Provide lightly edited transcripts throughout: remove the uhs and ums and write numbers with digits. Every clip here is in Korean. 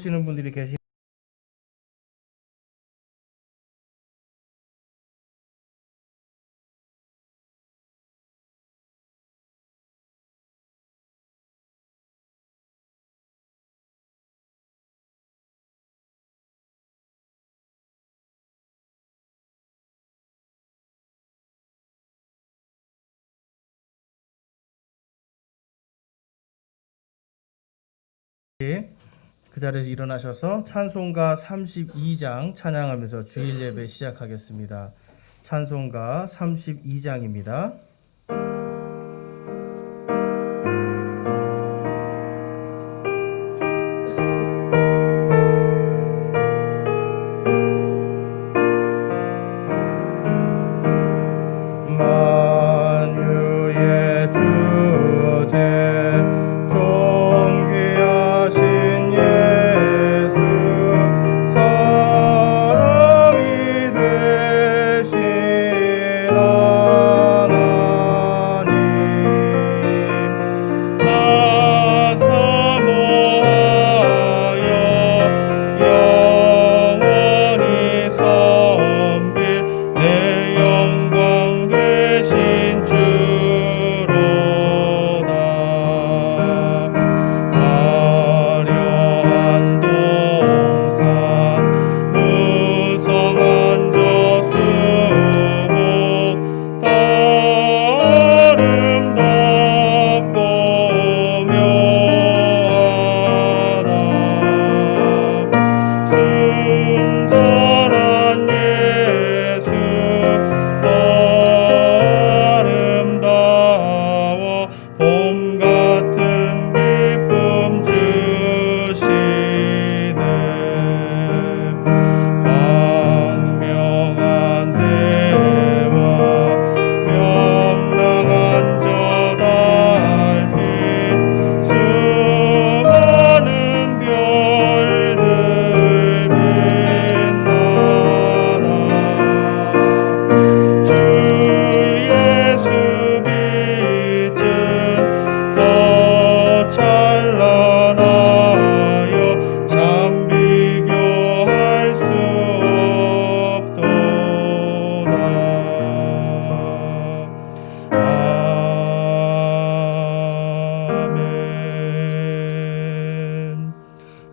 보시는 분들이 계시. 그 자리에서 일어나셔서 찬송가 32장 찬양하면서 주일 예배 시작하겠습니다. 찬송가 32장입니다.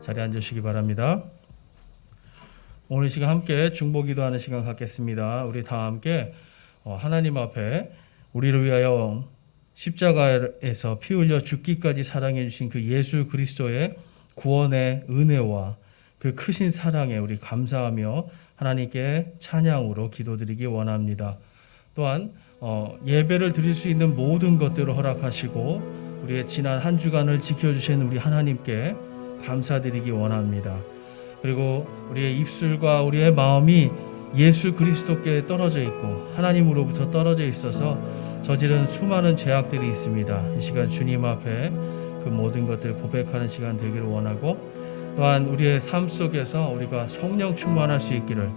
자리에 앉으시기 바랍니다. 오늘 시간 함께 중보기도하는 시간 갖겠습니다. 우리 다 함께 하나님 앞에 우리를 위하여 십자가에서 피 흘려 죽기까지 사랑해 주신 그 예수 그리스도의 구원의 은혜와 그 크신 사랑에 우리 감사하며 하나님께 찬양으로 기도드리기 원합니다. 또한 예배를 드릴 수 있는 모든 것들을 허락하시고 우리의 지난 한 주간을 지켜주신 우리 하나님께 감사드리기 원합니다. 그리고 우리의 입술과 우리의 마음이 예수 그리스도께 떨어져 있고 하나님으로부터 떨어져 있어서 저지른 수많은 죄악들이 있습니다. 이 시간 주님 앞에 그 모든 것들을 고백하는 시간 되기를 원하고, 또한 우리의 삶 속에서 우리가 성령 충만할 수 있기를,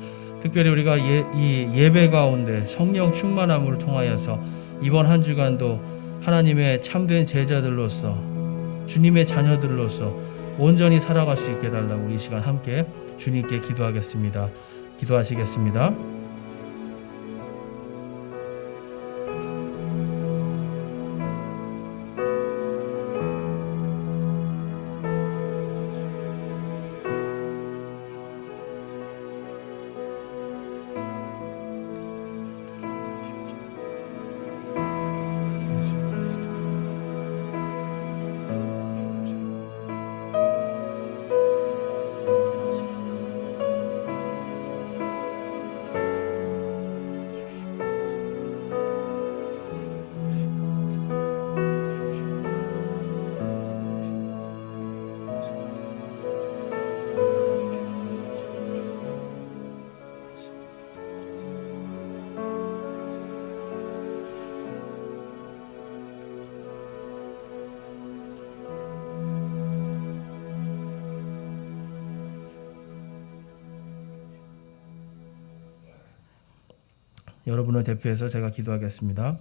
특별히 우리가 이 예배 가운데 성령 충만함을 통하여서 이번 한 주간도 하나님의 참된 제자들로서 주님의 자녀들로서 온전히 살아갈 수 있게 해달라고 이 시간 함께 주님께 기도하겠습니다. 기도하시겠습니다. 여러분을 대표해서 제가 기도하겠습니다.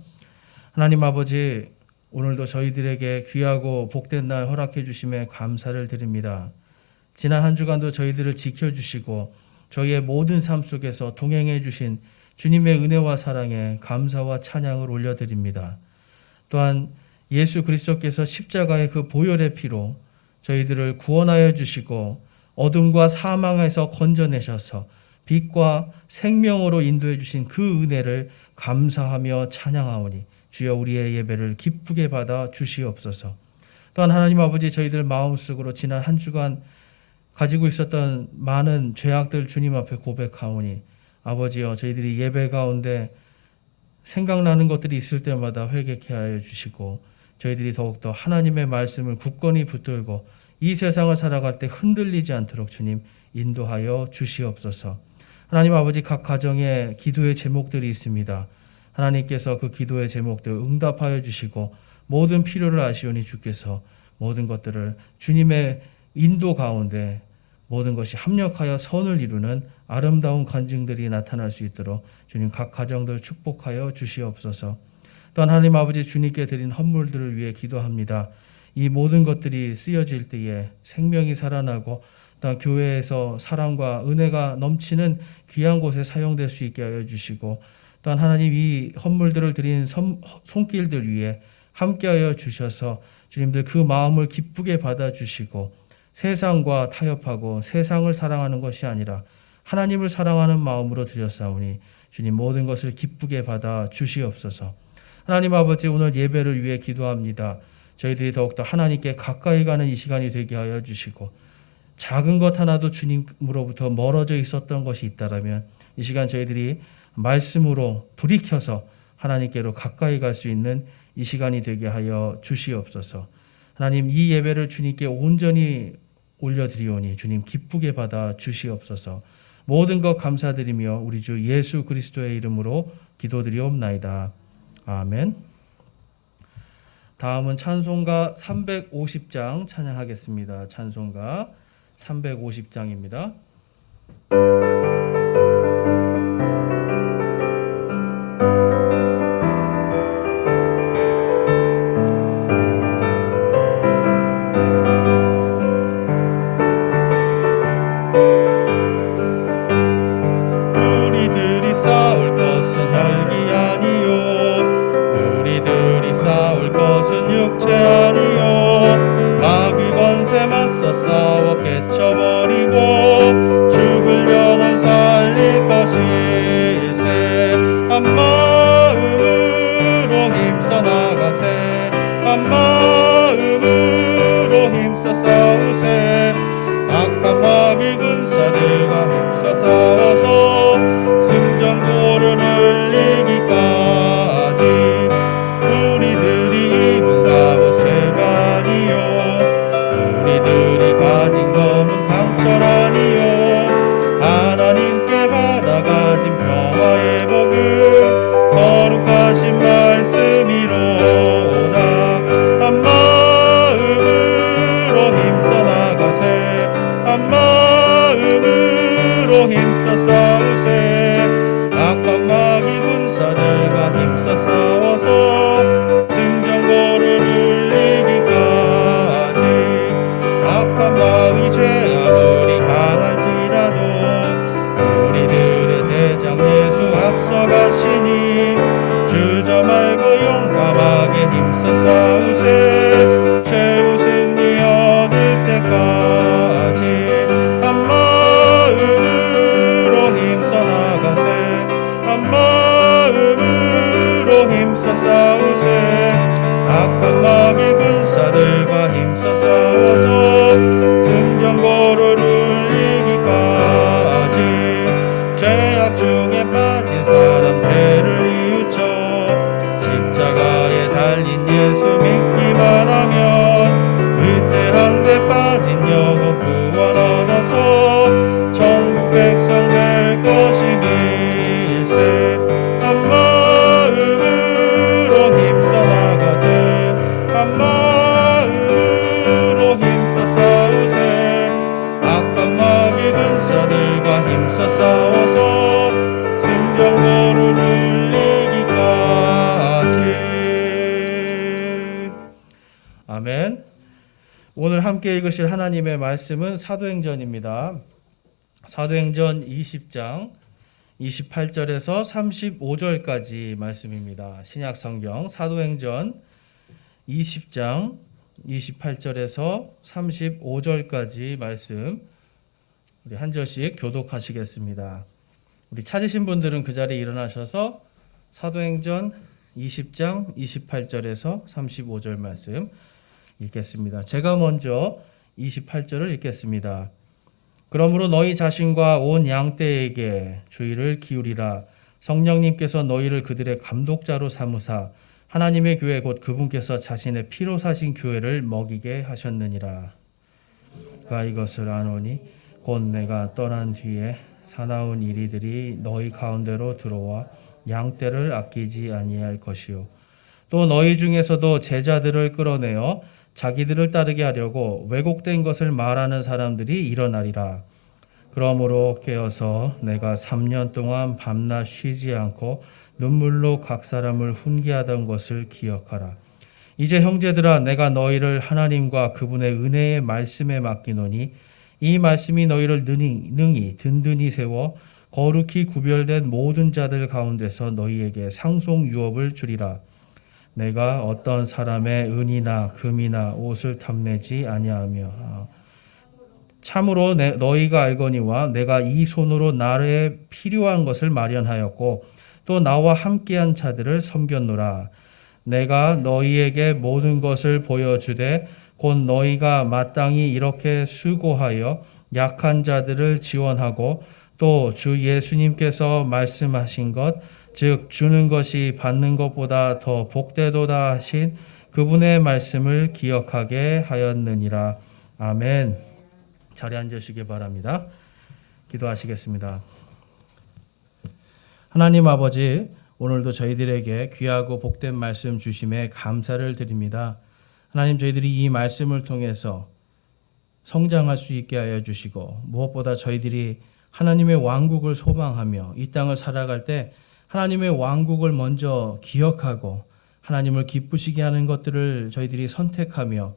하나님 아버지, 오늘도 저희들에게 귀하고 복된 날 허락해 주심에 감사를 드립니다. 지난 한 주간도 저희들을 지켜주시고 저희의 모든 삶 속에서 동행해 주신 주님의 은혜와 사랑에 감사와 찬양을 올려드립니다. 또한 예수 그리스도께서 십자가의 그 보혈의 피로 저희들을 구원하여 주시고 어둠과 사망에서 건져내셔서 빛과 생명으로 인도해 주신 그 은혜를 감사하며 찬양하오니 주여 우리의 예배를 기쁘게 받아 주시옵소서. 또한 하나님 아버지 저희들 마음속으로 지난 한 주간 가지고 있었던 많은 죄악들 주님 앞에 고백하오니 아버지여 저희들이 예배 가운데 생각나는 것들이 있을 때마다 회개케 하여 주시고 저희들이 더욱더 하나님의 말씀을 굳건히 붙들고 이 세상을 살아갈 때 흔들리지 않도록 주님 인도하여 주시옵소서. 하나님 아버지 각 가정에 기도의 제목들이 있습니다. 하나님께서 그 기도의 제목들 응답하여 주시고 모든 필요를 아시오니 주께서 모든 것들을 주님의 인도 가운데 모든 것이 합력하여 선을 이루는 아름다운 간증들이 나타날 수 있도록 주님 각 가정들 축복하여 주시옵소서. 또한 하나님 아버지 주님께 드린 헌물들을 위해 기도합니다. 이 모든 것들이 쓰여질 때에 생명이 살아나고 또한 교회에서 사랑과 은혜가 넘치는 귀한 곳에 사용될 수 있게 하여 주시고 또한 하나님 이 헌물들을 드린 손길들 위에 함께하여 주셔서 주님들 그 마음을 기쁘게 받아주시고 세상과 타협하고 세상을 사랑하는 것이 아니라 하나님을 사랑하는 마음으로 드렸사오니 주님 모든 것을 기쁘게 받아 주시옵소서. 하나님 아버지 오늘 예배를 위해 기도합니다. 저희들이 더욱더 하나님께 가까이 가는 이 시간이 되게 하여 주시고 작은 것 하나도 주님으로부터 멀어져 있었던 것이 있다라면 이 시간 저희들이 말씀으로 돌이켜서 하나님께로 가까이 갈 수 있는 이 시간이 되게 하여 주시옵소서. 하나님 이 예배를 주님께 온전히 올려드리오니 주님 기쁘게 받아 주시옵소서. 모든 것 감사드리며 우리 주 예수 그리스도의 이름으로 기도드리옵나이다. 아멘. 다음은 찬송가 350장 찬양하겠습니다. 찬송가 350장입니다. 오늘 함께 읽으실 하나님의 말씀은 사도행전입니다. 사도행전 20장 28절에서 35절까지 말씀입니다. 신약성경 사도행전 20장 28절에서 35절까지 말씀 우리 한 절씩 교독하시겠습니다. 우리 찾으신 분들은 그 자리에 일어나셔서 사도행전 20장 28절에서 35절 말씀 읽겠습니다. 제가 먼저 28절을 읽겠습니다. 그러므로 너희 자신과 온 양떼에게 주의를 기울이라. 성령님께서 너희를 그들의 감독자로 삼으사 하나님의 교회 곧 그분께서 자신의 피로 사신 교회를 먹이게 하셨느니라. 가 이것을 아노니 곧 내가 떠난 뒤에 사나운 이리들이 너희 가운데로 들어와 양떼를 아끼지 아니할 것이요 또 너희 중에서도 제자들을 끌어내어 자기들을 따르게 하려고 왜곡된 것을 말하는 사람들이 일어나리라. 그러므로 깨어서 내가 3년 동안 밤낮 쉬지 않고 눈물로 각 사람을 훈계하던 것을 기억하라. 이제 형제들아 내가 너희를 하나님과 그분의 은혜의 말씀에 맡기노니 이 말씀이 너희를 능히 든든히 세워 거룩히 구별된 모든 자들 가운데서 너희에게 상속 유업을 주리라. 내가 어떤 사람의 은이나 금이나 옷을 탐내지 아니하며 참으로 너희가 알거니와 내가 이 손으로 나를 필요한 것을 마련하였고 또 나와 함께한 자들을 섬겼노라. 내가 너희에게 모든 것을 보여주되 곧 너희가 마땅히 이렇게 수고하여 약한 자들을 지원하고 또 주 예수님께서 말씀하신 것 즉 주는 것이 받는 것보다 더 복되도다 하신 그분의 말씀을 기억하게 하였느니라. 아멘. 자리에 앉으시기 바랍니다. 기도하시겠습니다. 하나님 아버지, 오늘도 저희들에게 귀하고 복된 말씀 주심에 감사를 드립니다. 하나님, 저희들이 이 말씀을 통해서 성장할 수 있게 하여 주시고 무엇보다 저희들이 하나님의 왕국을 소망하며 이 땅을 살아갈 때 하나님의 왕국을 먼저 기억하고 하나님을 기쁘시게 하는 것들을 저희들이 선택하며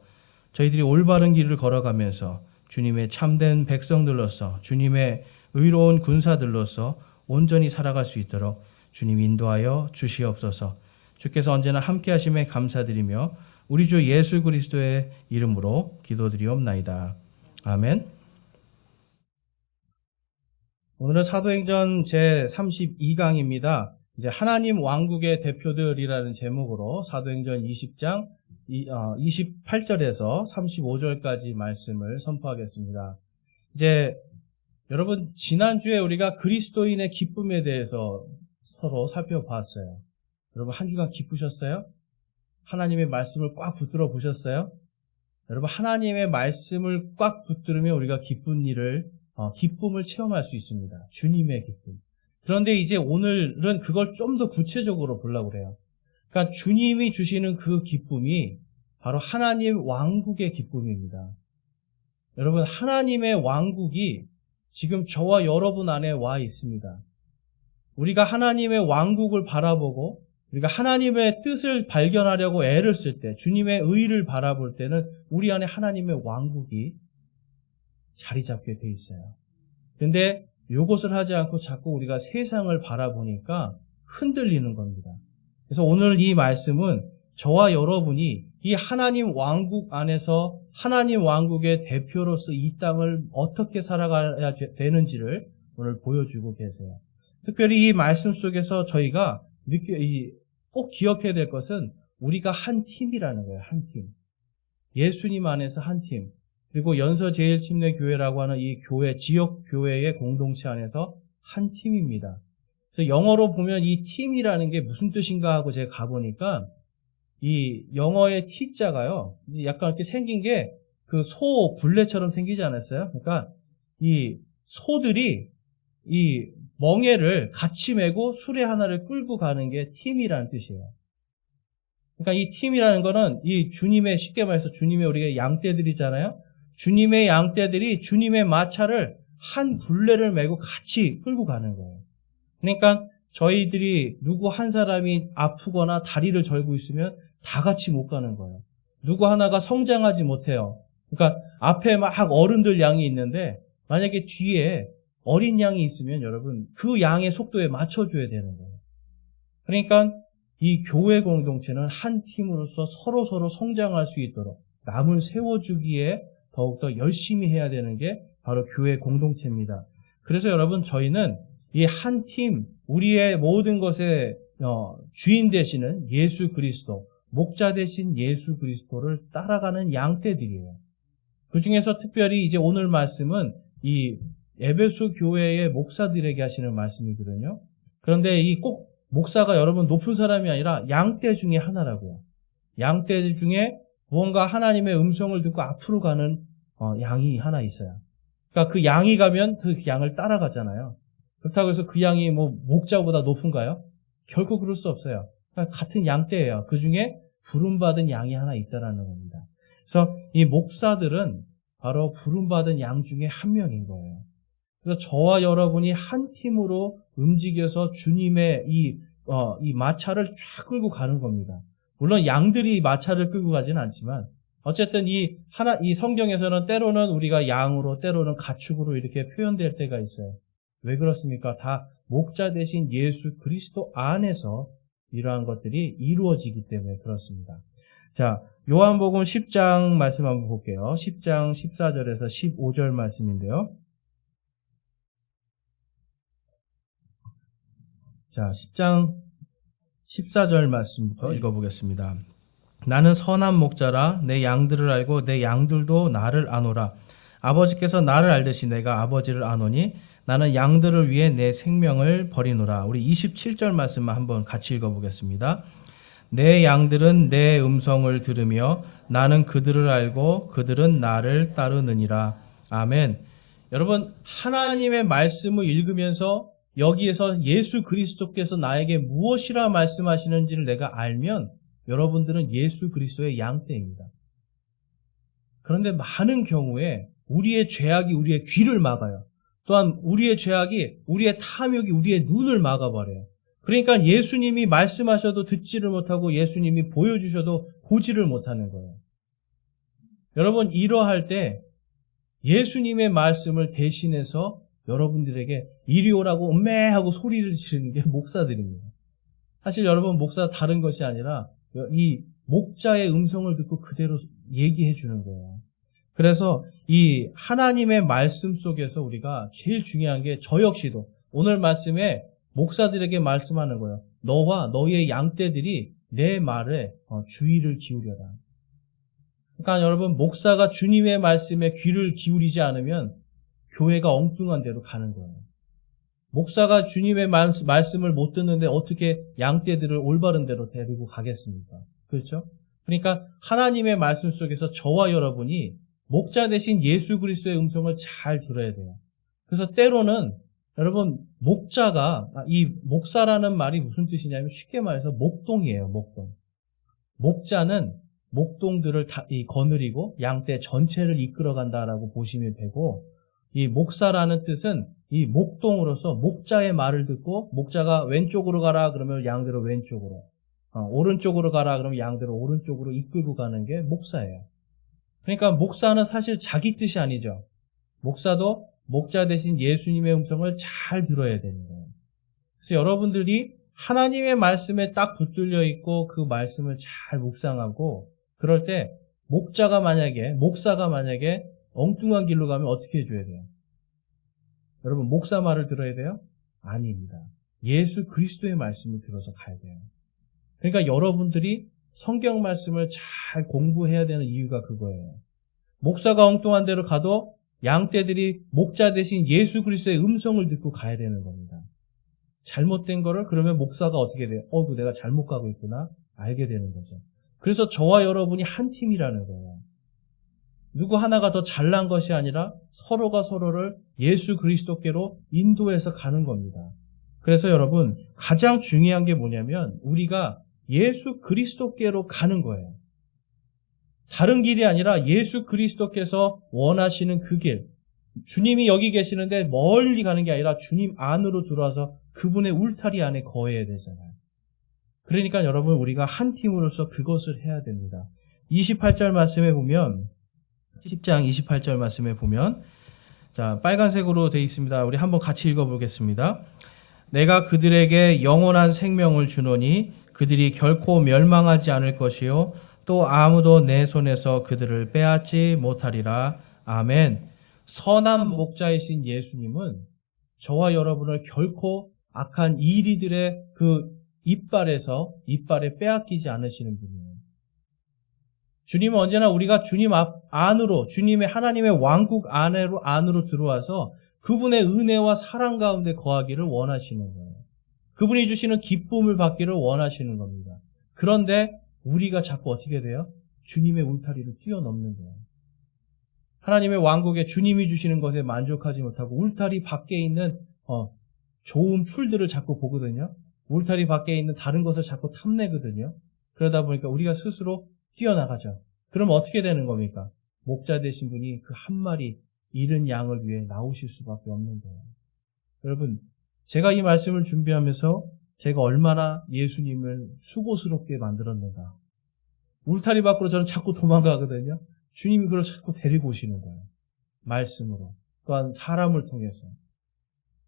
저희들이 올바른 길을 걸어가면서 주님의 참된 백성들로서 주님의 의로운 군사들로서 온전히 살아갈 수 있도록 주님 인도하여 주시옵소서. 주께서 언제나 함께 하심에 감사드리며 우리 주 예수 그리스도의 이름으로 기도드리옵나이다. 아멘. 오늘은 사도행전 제32강입니다. 이제 하나님 왕국의 대표들이라는 제목으로 사도행전 20장 28절에서 35절까지 말씀을 선포하겠습니다. 이제 여러분, 지난주에 우리가 그리스도인의 기쁨에 대해서 서로 살펴봤어요. 여러분, 한 주간 기쁘셨어요? 하나님의 말씀을 꽉 붙들어 보셨어요? 여러분, 하나님의 말씀을 꽉 붙들으면 우리가 기쁨을 체험할 수 있습니다. 주님의 기쁨. 그런데 이제 오늘은 그걸 좀 더 구체적으로 보려고 그래요. 그러니까 주님이 주시는 그 기쁨이 바로 하나님 왕국의 기쁨입니다. 여러분, 하나님의 왕국이 지금 저와 여러분 안에 와 있습니다. 우리가 하나님의 왕국을 바라보고 우리가 하나님의 뜻을 발견하려고 애를 쓸 때, 주님의 의를 바라볼 때는 우리 안에 하나님의 왕국이 자리 잡게 돼 있어요. 그런데 이것을 하지 않고 자꾸 우리가 세상을 바라보니까 흔들리는 겁니다. 그래서 오늘 이 말씀은 저와 여러분이 이 하나님 왕국 안에서 하나님 왕국의 대표로서 이 땅을 어떻게 살아가야 되는지를 오늘 보여주고 계세요. 특별히 이 말씀 속에서 저희가 꼭 기억해야 될 것은 우리가 한 팀이라는 거예요. 한 팀. 예수님 안에서 한 팀. 그리고 연서제일침례교회라고 하는 이 교회, 지역 교회의 공동체 안에서 한 팀입니다. 그래서 영어로 보면 이 팀이라는 게 무슨 뜻인가 하고 제가 가보니까 이 영어의 T자가요, 약간 이렇게 생긴 게 그 소 굴레처럼 생기지 않았어요? 그러니까 이 소들이 이 멍에를 같이 메고 수레 하나를 끌고 가는 게 팀이라는 뜻이에요. 그러니까 이 팀이라는 거는 이 주님의, 쉽게 말해서 주님의 우리가 양떼들이잖아요. 주님의 양떼들이 주님의 마차를 한 굴레를 메고 같이 끌고 가는 거예요. 그러니까 저희들이 누구 한 사람이 아프거나 다리를 절고 있으면 다 같이 못 가는 거예요. 누구 하나가 성장하지 못해요. 그러니까 앞에 막 어른들 양이 있는데 만약에 뒤에 어린 양이 있으면 여러분 그 양의 속도에 맞춰줘야 되는 거예요. 그러니까 이 교회 공동체는 한 팀으로서 서로 성장할 수 있도록 남을 세워주기에 더욱더 열심히 해야 되는 게 바로 교회 공동체입니다. 그래서 여러분 저희는 이 한 팀, 우리의 모든 것의 주인 되시는 예수 그리스도, 목자 되신 예수 그리스도를 따라가는 양떼들이에요. 그 중에서 특별히 이제 오늘 말씀은 이 에베소 교회의 목사들에게 하시는 말씀이거든요. 그런데 이 꼭 목사가 여러분 높은 사람이 아니라 양떼 중에 하나라고요. 양떼 중에 무언가 하나님의 음성을 듣고 앞으로 가는 양이 하나 있어요. 그러니까 그 양이 가면 그 양을 따라가잖아요. 그렇다고 해서 그 양이 뭐 목자보다 높은가요? 결코 그럴 수 없어요. 그러니까 같은 양떼예요. 그 중에 부름받은 양이 하나 있다라는 겁니다. 그래서 이 목사들은 바로 부름받은 양 중에 한 명인 거예요. 그래서 저와 여러분이 한 팀으로 움직여서 주님의 이 마차를 쫙 끌고 가는 겁니다. 물론 양들이 마차를 끌고 가지는 않지만 어쨌든 이 성경에서는 때로는 우리가 양으로 때로는 가축으로 이렇게 표현될 때가 있어요. 왜 그렇습니까? 다 목자 대신 예수 그리스도 안에서 이러한 것들이 이루어지기 때문에 그렇습니다. 자, 요한복음 10장 말씀 한번 볼게요. 10장 14절에서 15절 말씀인데요. 자, 10장 14절 말씀부터 읽어보겠습니다. 나는 선한 목자라 내 양들을 알고 내 양들도 나를 아노라. 아버지께서 나를 알듯이 내가 아버지를 아노니 나는 양들을 위해 내 생명을 버리노라. 우리 27절 말씀만 한번 같이 읽어보겠습니다. 내 양들은 내 음성을 들으며 나는 그들을 알고 그들은 나를 따르느니라. 아멘. 여러분, 하나님의 말씀을 읽으면서 여기에서 예수 그리스도께서 나에게 무엇이라 말씀하시는지를 내가 알면 여러분들은 예수 그리스도의 양떼입니다. 그런데 많은 경우에 우리의 죄악이 우리의 귀를 막아요. 또한 우리의 죄악이 우리의 탐욕이 우리의 눈을 막아버려요. 그러니까 예수님이 말씀하셔도 듣지를 못하고 예수님이 보여주셔도 보지를 못하는 거예요. 여러분 이러할 때 예수님의 말씀을 대신해서 여러분들에게 이리 오라고 음매하고 소리를 지르는 게 목사들입니다. 사실 여러분 목사 다른 것이 아니라 이 목자의 음성을 듣고 그대로 얘기해 주는 거예요. 그래서 이 하나님의 말씀 속에서 우리가 제일 중요한 게 저 역시도 오늘 말씀에 목사들에게 말씀하는 거예요. 너와 너의 양떼들이 내 말에 주의를 기울여라. 그러니까 여러분 목사가 주님의 말씀에 귀를 기울이지 않으면 교회가 엉뚱한 데로 가는 거예요. 목사가 주님의 말씀을 못 듣는데 어떻게 양떼들을 올바른 데로 데리고 가겠습니까? 그렇죠? 그러니까 하나님의 말씀 속에서 저와 여러분이 목자 대신 예수 그리스도의 음성을 잘 들어야 돼요. 그래서 때로는 여러분 목자가 이 목사라는 말이 무슨 뜻이냐면 쉽게 말해서 목동이에요. 목동. 목자는 목동들을 다 거느리고 양떼 전체를 이끌어간다라고 보시면 되고 이 목사라는 뜻은 이 목동으로서 목자의 말을 듣고 목자가 왼쪽으로 가라 그러면 양들을 왼쪽으로 오른쪽으로 가라 그러면 양들을 오른쪽으로 이끌고 가는 게 목사예요. 그러니까 목사는 사실 자기 뜻이 아니죠. 목사도 목자 대신 예수님의 음성을 잘 들어야 되는 거예요. 그래서 여러분들이 하나님의 말씀에 딱 붙들려 있고 그 말씀을 잘 묵상하고 그럴 때 목사가 만약에 엉뚱한 길로 가면 어떻게 해줘야 돼요? 여러분 목사 말을 들어야 돼요? 아닙니다. 예수 그리스도의 말씀을 들어서 가야 돼요. 그러니까 여러분들이 성경 말씀을 잘 공부해야 되는 이유가 그거예요. 목사가 엉뚱한 데로 가도 양떼들이 목자 대신 예수 그리스도의 음성을 듣고 가야 되는 겁니다. 잘못된 거를 그러면 목사가 어떻게 돼요? 내가 잘못 가고 있구나 알게 되는 거죠. 그래서 저와 여러분이 한 팀이라는 거예요. 누구 하나가 더 잘난 것이 아니라 서로가 서로를 예수 그리스도께로 인도해서 가는 겁니다. 그래서 여러분 가장 중요한 게 뭐냐면 우리가 예수 그리스도께로 가는 거예요. 다른 길이 아니라 예수 그리스도께서 원하시는 그 길. 주님이 여기 계시는데 멀리 가는 게 아니라 주님 안으로 들어와서 그분의 울타리 안에 거해야 되잖아요. 그러니까 여러분 우리가 한 팀으로서 그것을 해야 됩니다. 28절 말씀에 보면 10장 28절 말씀에 보면 자, 빨간색으로 되어 있습니다. 우리 한번 같이 읽어보겠습니다. 내가 그들에게 영원한 생명을 주노니 그들이 결코 멸망하지 않을 것이요 또 아무도 내 손에서 그들을 빼앗지 못하리라. 아멘. 선한 목자이신 예수님은 저와 여러분을 결코 악한 이리들의 그 이빨에 빼앗기지 않으시는 분이에요. 주님은 언제나 우리가 주님 안으로, 주님의 하나님의 왕국 안으로 들어와서 그분의 은혜와 사랑 가운데 거하기를 원하시는 거예요. 그분이 주시는 기쁨을 받기를 원하시는 겁니다. 그런데 우리가 자꾸 어떻게 돼요? 주님의 울타리를 뛰어넘는 거예요. 하나님의 왕국에 주님이 주시는 것에 만족하지 못하고 울타리 밖에 있는 좋은 풀들을 자꾸 보거든요. 울타리 밖에 있는 다른 것을 자꾸 탐내거든요. 그러다 보니까 우리가 스스로 뛰어나가죠. 그럼 어떻게 되는 겁니까? 목자 되신 분이 그 한 마리 잃은 양을 위해 나오실 수밖에 없는 거예요. 여러분, 제가 이 말씀을 준비하면서 제가 얼마나 예수님을 수고스럽게 만들었는가. 울타리 밖으로 저는 자꾸 도망가거든요. 주님이 그걸 자꾸 데리고 오시는 거예요. 말씀으로. 또한 사람을 통해서.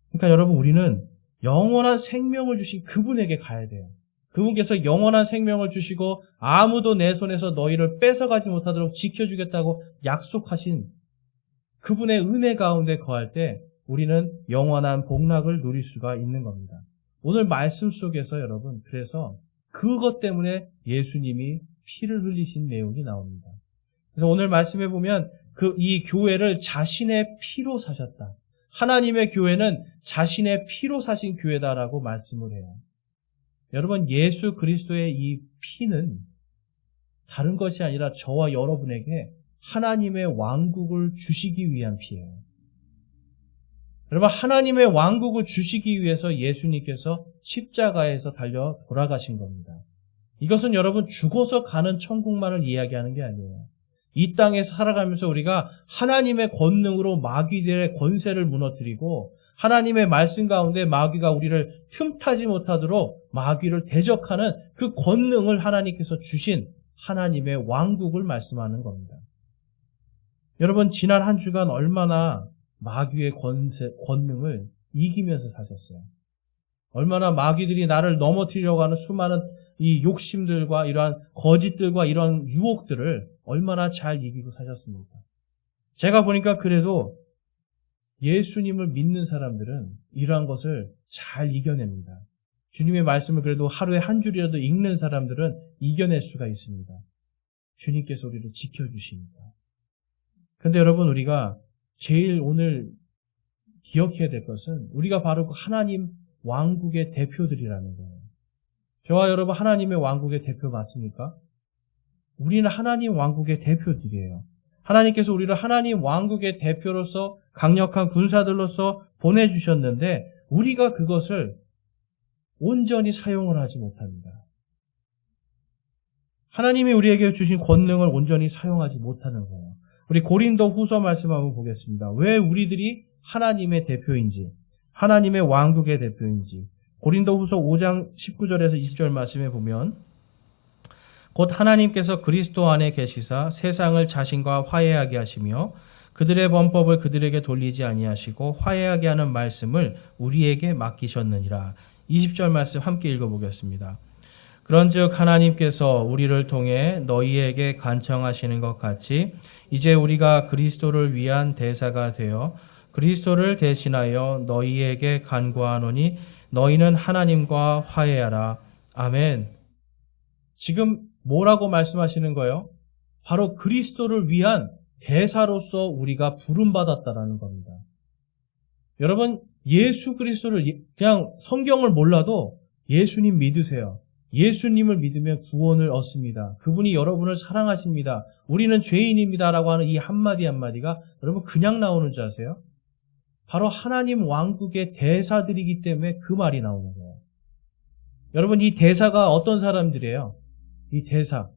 그러니까 여러분, 우리는 영원한 생명을 주신 그분에게 가야 돼요. 그분께서 영원한 생명을 주시고 아무도 내 손에서 너희를 뺏어가지 못하도록 지켜주겠다고 약속하신 그분의 은혜 가운데 거할 때 우리는 영원한 복락을 누릴 수가 있는 겁니다. 오늘 말씀 속에서 여러분, 그래서 그것 때문에 예수님이 피를 흘리신 내용이 나옵니다. 그래서 오늘 말씀해 보면 이 교회를 자신의 피로 사셨다. 하나님의 교회는 자신의 피로 사신 교회다라고 말씀을 해요. 여러분, 예수 그리스도의 이 피는 다른 것이 아니라 저와 여러분에게 하나님의 왕국을 주시기 위한 피예요. 여러분, 하나님의 왕국을 주시기 위해서 예수님께서 십자가에서 달려 돌아가신 겁니다. 이것은 여러분 죽어서 가는 천국만을 이야기하는 게 아니에요. 이 땅에서 살아가면서 우리가 하나님의 권능으로 마귀들의 권세를 무너뜨리고 하나님의 말씀 가운데 마귀가 우리를 틈타지 못하도록 마귀를 대적하는 그 권능을 하나님께서 주신 하나님의 왕국을 말씀하는 겁니다. 여러분, 지난 한 주간 얼마나 마귀의 권능을 이기면서 사셨어요. 얼마나 마귀들이 나를 넘어뜨리려고 하는 수많은 이 욕심들과 이러한 거짓들과 이러한 유혹들을 얼마나 잘 이기고 사셨습니까? 제가 보니까 그래도 예수님을 믿는 사람들은 이러한 것을 잘 이겨냅니다. 주님의 말씀을 그래도 하루에 한 줄이라도 읽는 사람들은 이겨낼 수가 있습니다. 주님께서 우리를 지켜주시니까. 그런데 여러분, 우리가 제일 오늘 기억해야 될 것은 우리가 바로 그 하나님 왕국의 대표들이라는 거예요. 저와 여러분 하나님의 왕국의 대표 맞습니까? 우리는 하나님 왕국의 대표들이에요. 하나님께서 우리를 하나님 왕국의 대표로서 강력한 군사들로서 보내주셨는데 우리가 그것을 온전히 사용을 하지 못합니다. 하나님이 우리에게 주신 권능을 온전히 사용하지 못하는 거예요. 우리 고린도 후서 말씀 한번 보겠습니다. 왜 우리들이 하나님의 대표인지, 하나님의 왕국의 대표인지. 고린도 후서 5장 19절에서 20절 말씀에 보면 곧 하나님께서 그리스도 안에 계시사 세상을 자신과 화해하게 하시며 그들의 범법을 그들에게 돌리지 아니하시고 화해하게 하는 말씀을 우리에게 맡기셨느니라. 20절 말씀 함께 읽어보겠습니다. 그런즉 하나님께서 우리를 통해 너희에게 간청하시는 것 같이 이제 우리가 그리스도를 위한 대사가 되어 그리스도를 대신하여 너희에게 간구하노니 너희는 하나님과 화해하라. 아멘. 지금 뭐라고 말씀하시는 거예요? 바로 그리스도를 위한 대사로서 우리가 부름받았다라는 겁니다. 여러분, 예수 그리스도를 그냥 성경을 몰라도 예수님 믿으세요. 예수님을 믿으면 구원을 얻습니다. 그분이 여러분을 사랑하십니다. 우리는 죄인입니다라고 하는 이 한마디 한마디가 여러분 그냥 나오는 줄 아세요? 바로 하나님 왕국의 대사들이기 때문에 그 말이 나오는 거예요. 여러분, 이 대사가 어떤 사람들이에요? 이 대사,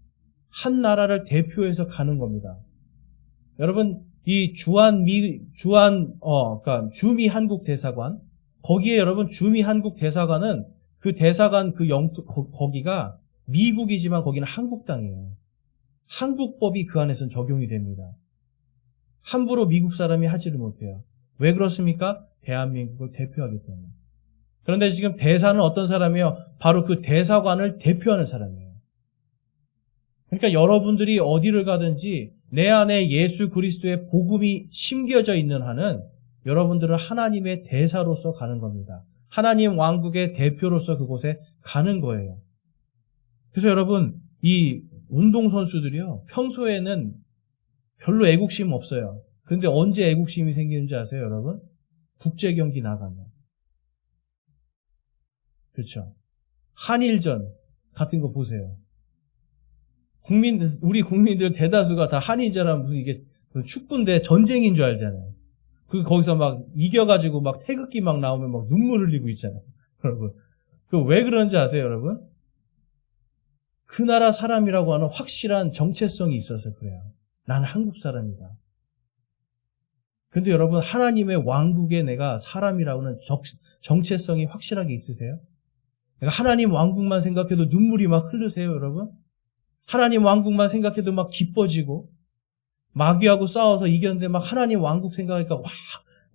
한 나라를 대표해서 가는 겁니다. 여러분, 이 그러니까 주미 한국 대사관, 거기에 여러분 주미 한국 대사관은 그 대사관 그 거기가 미국이지만 거기는 한국 땅이에요. 한국법이 그 안에서는 적용이 됩니다. 함부로 미국 사람이 하지를 못해요. 왜 그렇습니까? 대한민국을 대표하기 때문에. 그런데 지금 대사는 어떤 사람이에요? 바로 그 대사관을 대표하는 사람이에요. 그러니까 여러분들이 어디를 가든지 내 안에 예수 그리스도의 복음이 심겨져 있는 한은 여러분들은 하나님의 대사로서 가는 겁니다. 하나님 왕국의 대표로서 그곳에 가는 거예요. 그래서 여러분, 이 운동선수들이요, 평소에는 별로 애국심 없어요. 근데 언제 애국심이 생기는지 아세요, 여러분? 국제경기 나가면. 그렇죠. 한일전 같은 거 보세요. 우리 국민들 대다수가 다 한일전하면 무슨 이게 축구인데 전쟁인 줄 알잖아요. 거기서 막 이겨가지고 막 태극기 막 나오면 막 눈물 흘리고 있잖아요. 여러분. 왜 그런지 아세요, 여러분? 그 나라 사람이라고 하는 확실한 정체성이 있어서 그래요. 나는 한국 사람이다. 근데 여러분, 하나님의 왕국에 내가 사람이라고 하는 정체성이 확실하게 있으세요? 내가 하나님 왕국만 생각해도 눈물이 막 흐르세요, 여러분? 하나님 왕국만 생각해도 막 기뻐지고, 마귀하고 싸워서 이겼는데 막 하나님 왕국 생각하니까 와,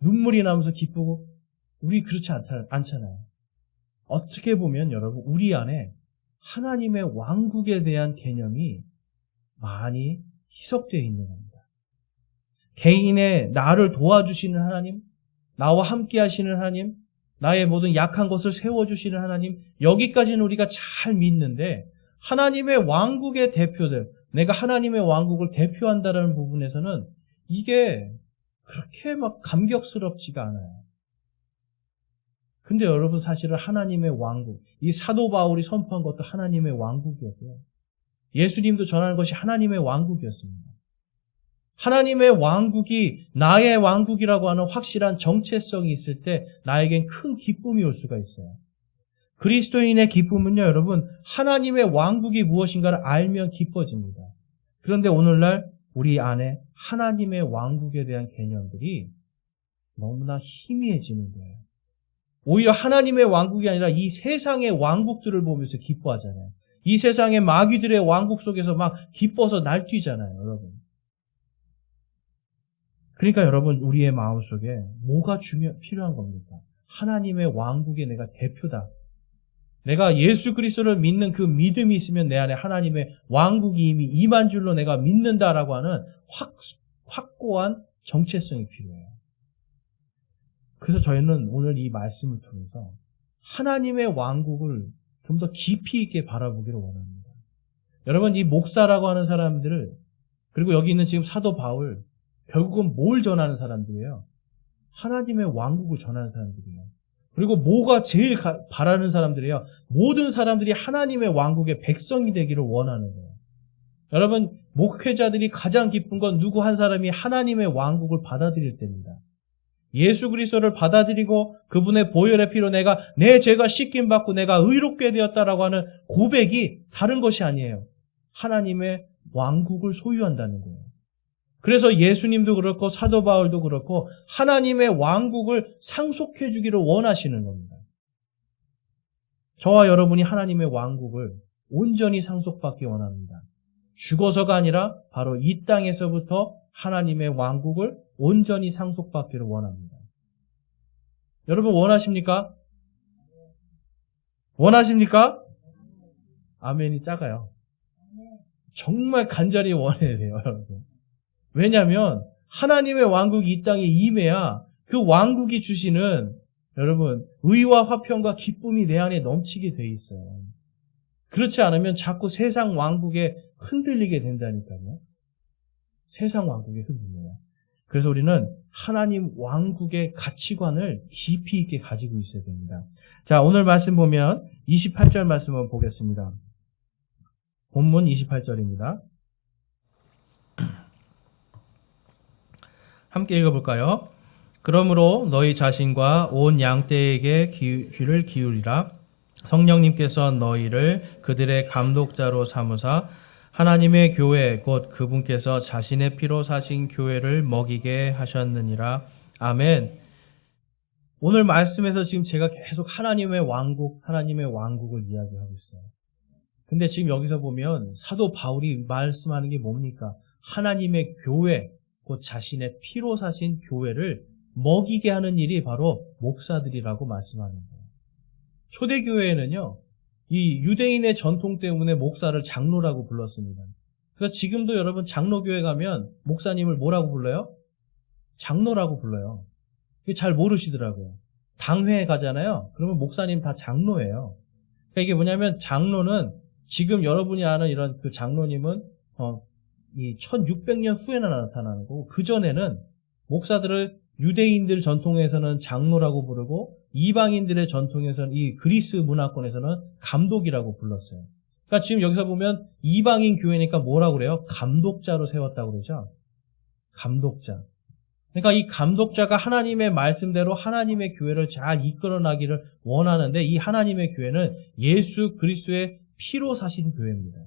눈물이 나면서 기쁘고, 우리 그렇지 않잖아요. 어떻게 보면 여러분, 우리 안에 하나님의 왕국에 대한 개념이 많이 희석되어 있는 겁니다. 개인의 나를 도와주시는 하나님, 나와 함께 하시는 하나님, 나의 모든 약한 것을 세워주시는 하나님, 여기까지는 우리가 잘 믿는데 하나님의 왕국의 대표들, 내가 하나님의 왕국을 대표한다는 부분에서는 이게 그렇게 막 감격스럽지가 않아요. 근데 여러분, 사실은 하나님의 왕국, 이 사도 바울이 선포한 것도 하나님의 왕국이었고요. 예수님도 전하는 것이 하나님의 왕국이었습니다. 하나님의 왕국이 나의 왕국이라고 하는 확실한 정체성이 있을 때 나에겐 큰 기쁨이 올 수가 있어요. 그리스도인의 기쁨은요, 여러분, 하나님의 왕국이 무엇인가를 알면 기뻐집니다. 그런데 오늘날 우리 안에 하나님의 왕국에 대한 개념들이 너무나 희미해지는 거예요. 오히려 하나님의 왕국이 아니라 이 세상의 왕국들을 보면서 기뻐하잖아요. 이 세상의 마귀들의 왕국 속에서 막 기뻐서 날뛰잖아요, 여러분. 그러니까 여러분, 우리의 마음속에 뭐가 필요한 겁니까? 하나님의 왕국의 내가 대표다. 내가 예수 그리스도를 믿는 그 믿음이 있으면 내 안에 하나님의 왕국이 이미 임한 줄로 내가 믿는다라고 하는 확고한 정체성이 필요해요. 그래서 저희는 오늘 이 말씀을 통해서 하나님의 왕국을 좀 더 깊이 있게 바라보기를 원합니다. 여러분, 이 목사라고 하는 사람들을, 그리고 여기 있는 지금 사도 바울, 결국은 뭘 전하는 사람들이에요? 하나님의 왕국을 전하는 사람들이에요. 그리고 뭐가 제일 바라는 사람들이에요? 모든 사람들이 하나님의 왕국의 백성이 되기를 원하는 거예요. 여러분, 목회자들이 가장 기쁜 건 누구 한 사람이 하나님의 왕국을 받아들일 때입니다. 예수 그리스도를 받아들이고 그분의 보혈의 피로 내 죄가 씻김 받고 내가 의롭게 되었다라고 하는 고백이 다른 것이 아니에요. 하나님의 왕국을 소유한다는 거예요. 그래서 예수님도 그렇고 사도 바울도 그렇고 하나님의 왕국을 상속해 주기를 원하시는 겁니다. 저와 여러분이 하나님의 왕국을 온전히 상속받기 원합니다. 죽어서가 아니라 바로 이 땅에서부터 하나님의 왕국을 온전히 상속받기를 원합니다. 여러분 원하십니까? 원하십니까? 아멘이 작아요. 정말 간절히 원해야 돼요, 여러분. 왜냐하면 하나님의 왕국이 이 땅에 임해야 그 왕국이 주시는 여러분 의와 화평과 기쁨이 내 안에 넘치게 돼 있어요. 그렇지 않으면 자꾸 세상 왕국에 흔들리게 된다니까요. 세상 왕국에 흔들려요. 그래서 우리는 하나님 왕국의 가치관을 깊이 있게 가지고 있어야 됩니다. 자, 오늘 말씀 보면 28절 말씀을 보겠습니다. 본문 28절입니다. 함께 읽어볼까요? 그러므로 너희 자신과 온 양떼에게 귀를 기울이라. 성령님께서 너희를 그들의 감독자로 삼으사 하나님의 교회 곧 그분께서 자신의 피로 사신 교회를 먹이게 하셨느니라. 아멘. 오늘 말씀에서 지금 제가 계속 하나님의 왕국을 이야기하고 있어요. 근데 지금 여기서 보면 사도 바울이 말씀하는 게 뭡니까? 하나님의 교회, 곧 자신의 피로 사신 교회를 먹이게 하는 일이 바로 목사들이라고 말씀하는 거예요. 초대교회에는요, 이 유대인의 전통 때문에 목사를 장로라고 불렀습니다. 그래서 지금도 여러분 장로교회 가면 목사님을 뭐라고 불러요? 장로라고 불러요. 이게 잘 모르시더라고요. 당회에 가잖아요. 그러면 목사님 다 장로예요. 그러니까 이게 뭐냐면 장로는 지금 여러분이 아는 이런 그 장로님은 이 1600년 후에나 나타나는 거고, 그전에는 목사들을 유대인들 전통에서는 장로라고 부르고 이방인들의 전통에서는, 이 그리스 문화권에서는 감독이라고 불렀어요. 그러니까 지금 여기서 보면 이방인 교회니까 뭐라고 그래요? 감독자로 세웠다고 그러죠. 감독자. 그러니까 이 감독자가 하나님의 말씀대로 하나님의 교회를 잘 이끌어 나기를 원하는데, 이 하나님의 교회는 예수 그리스도의 피로 사신 교회입니다.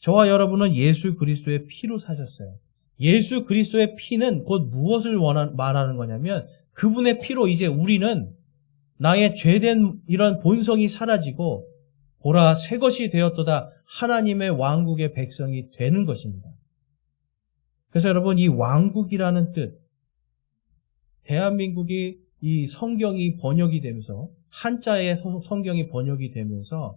저와 여러분은 예수 그리스도의 피로 사셨어요. 예수 그리스도의 피는 곧 무엇을 말하는 거냐면, 그분의 피로 이제 우리는 나의 죄된 이런 본성이 사라지고 보라 새 것이 되었도다, 하나님의 왕국의 백성이 되는 것입니다. 그래서 여러분, 이 왕국이라는 뜻, 대한민국이 이 성경이 번역이 되면서, 한자의 성경이 번역이 되면서,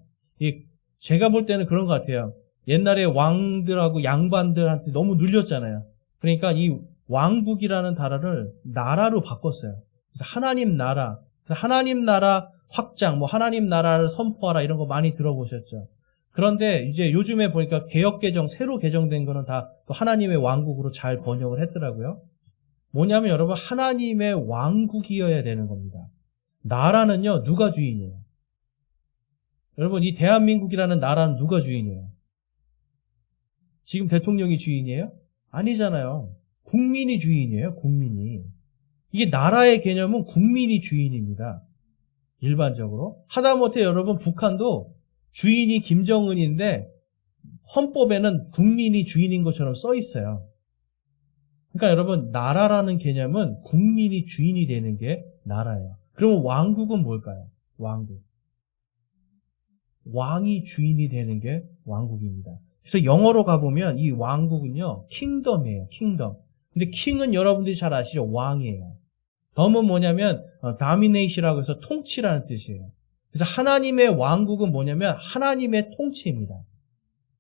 제가 볼 때는 그런 것 같아요. 옛날에 왕들하고 양반들한테 너무 눌렸잖아요. 그러니까 이 왕국이라는 단어를 나라로 바꿨어요. 그래서 하나님 나라, 하나님 나라 확장, 뭐 하나님 나라를 선포하라 이런 거 많이 들어보셨죠. 그런데 이제 요즘에 보니까 개역개정, 새로 개정된 거는 다 또 하나님의 왕국으로 잘 번역을 했더라고요. 뭐냐면 여러분, 하나님의 왕국이어야 되는 겁니다. 나라는요, 누가 주인이에요? 여러분, 이 대한민국이라는 나라는 누가 주인이에요? 지금 대통령이 주인이에요? 아니잖아요. 국민이 주인이에요, 국민이. 이게 나라의 개념은 국민이 주인입니다. 일반적으로. 하다못해 여러분, 북한도 주인이 김정은인데 헌법에는 국민이 주인인 것처럼 써 있어요. 그러니까 여러분, 나라라는 개념은 국민이 주인이 되는 게 나라예요. 그러면 왕국은 뭘까요? 왕국. 왕이 주인이 되는 게 왕국입니다. 그래서 영어로 가보면 이 왕국은요, 킹덤이에요, 킹덤. 근데 킹은 여러분들이 잘 아시죠? 왕이에요. 덤은 뭐냐면 다미네이시라고 해서 통치라는 뜻이에요. 그래서 하나님의 왕국은 뭐냐면 하나님의 통치입니다.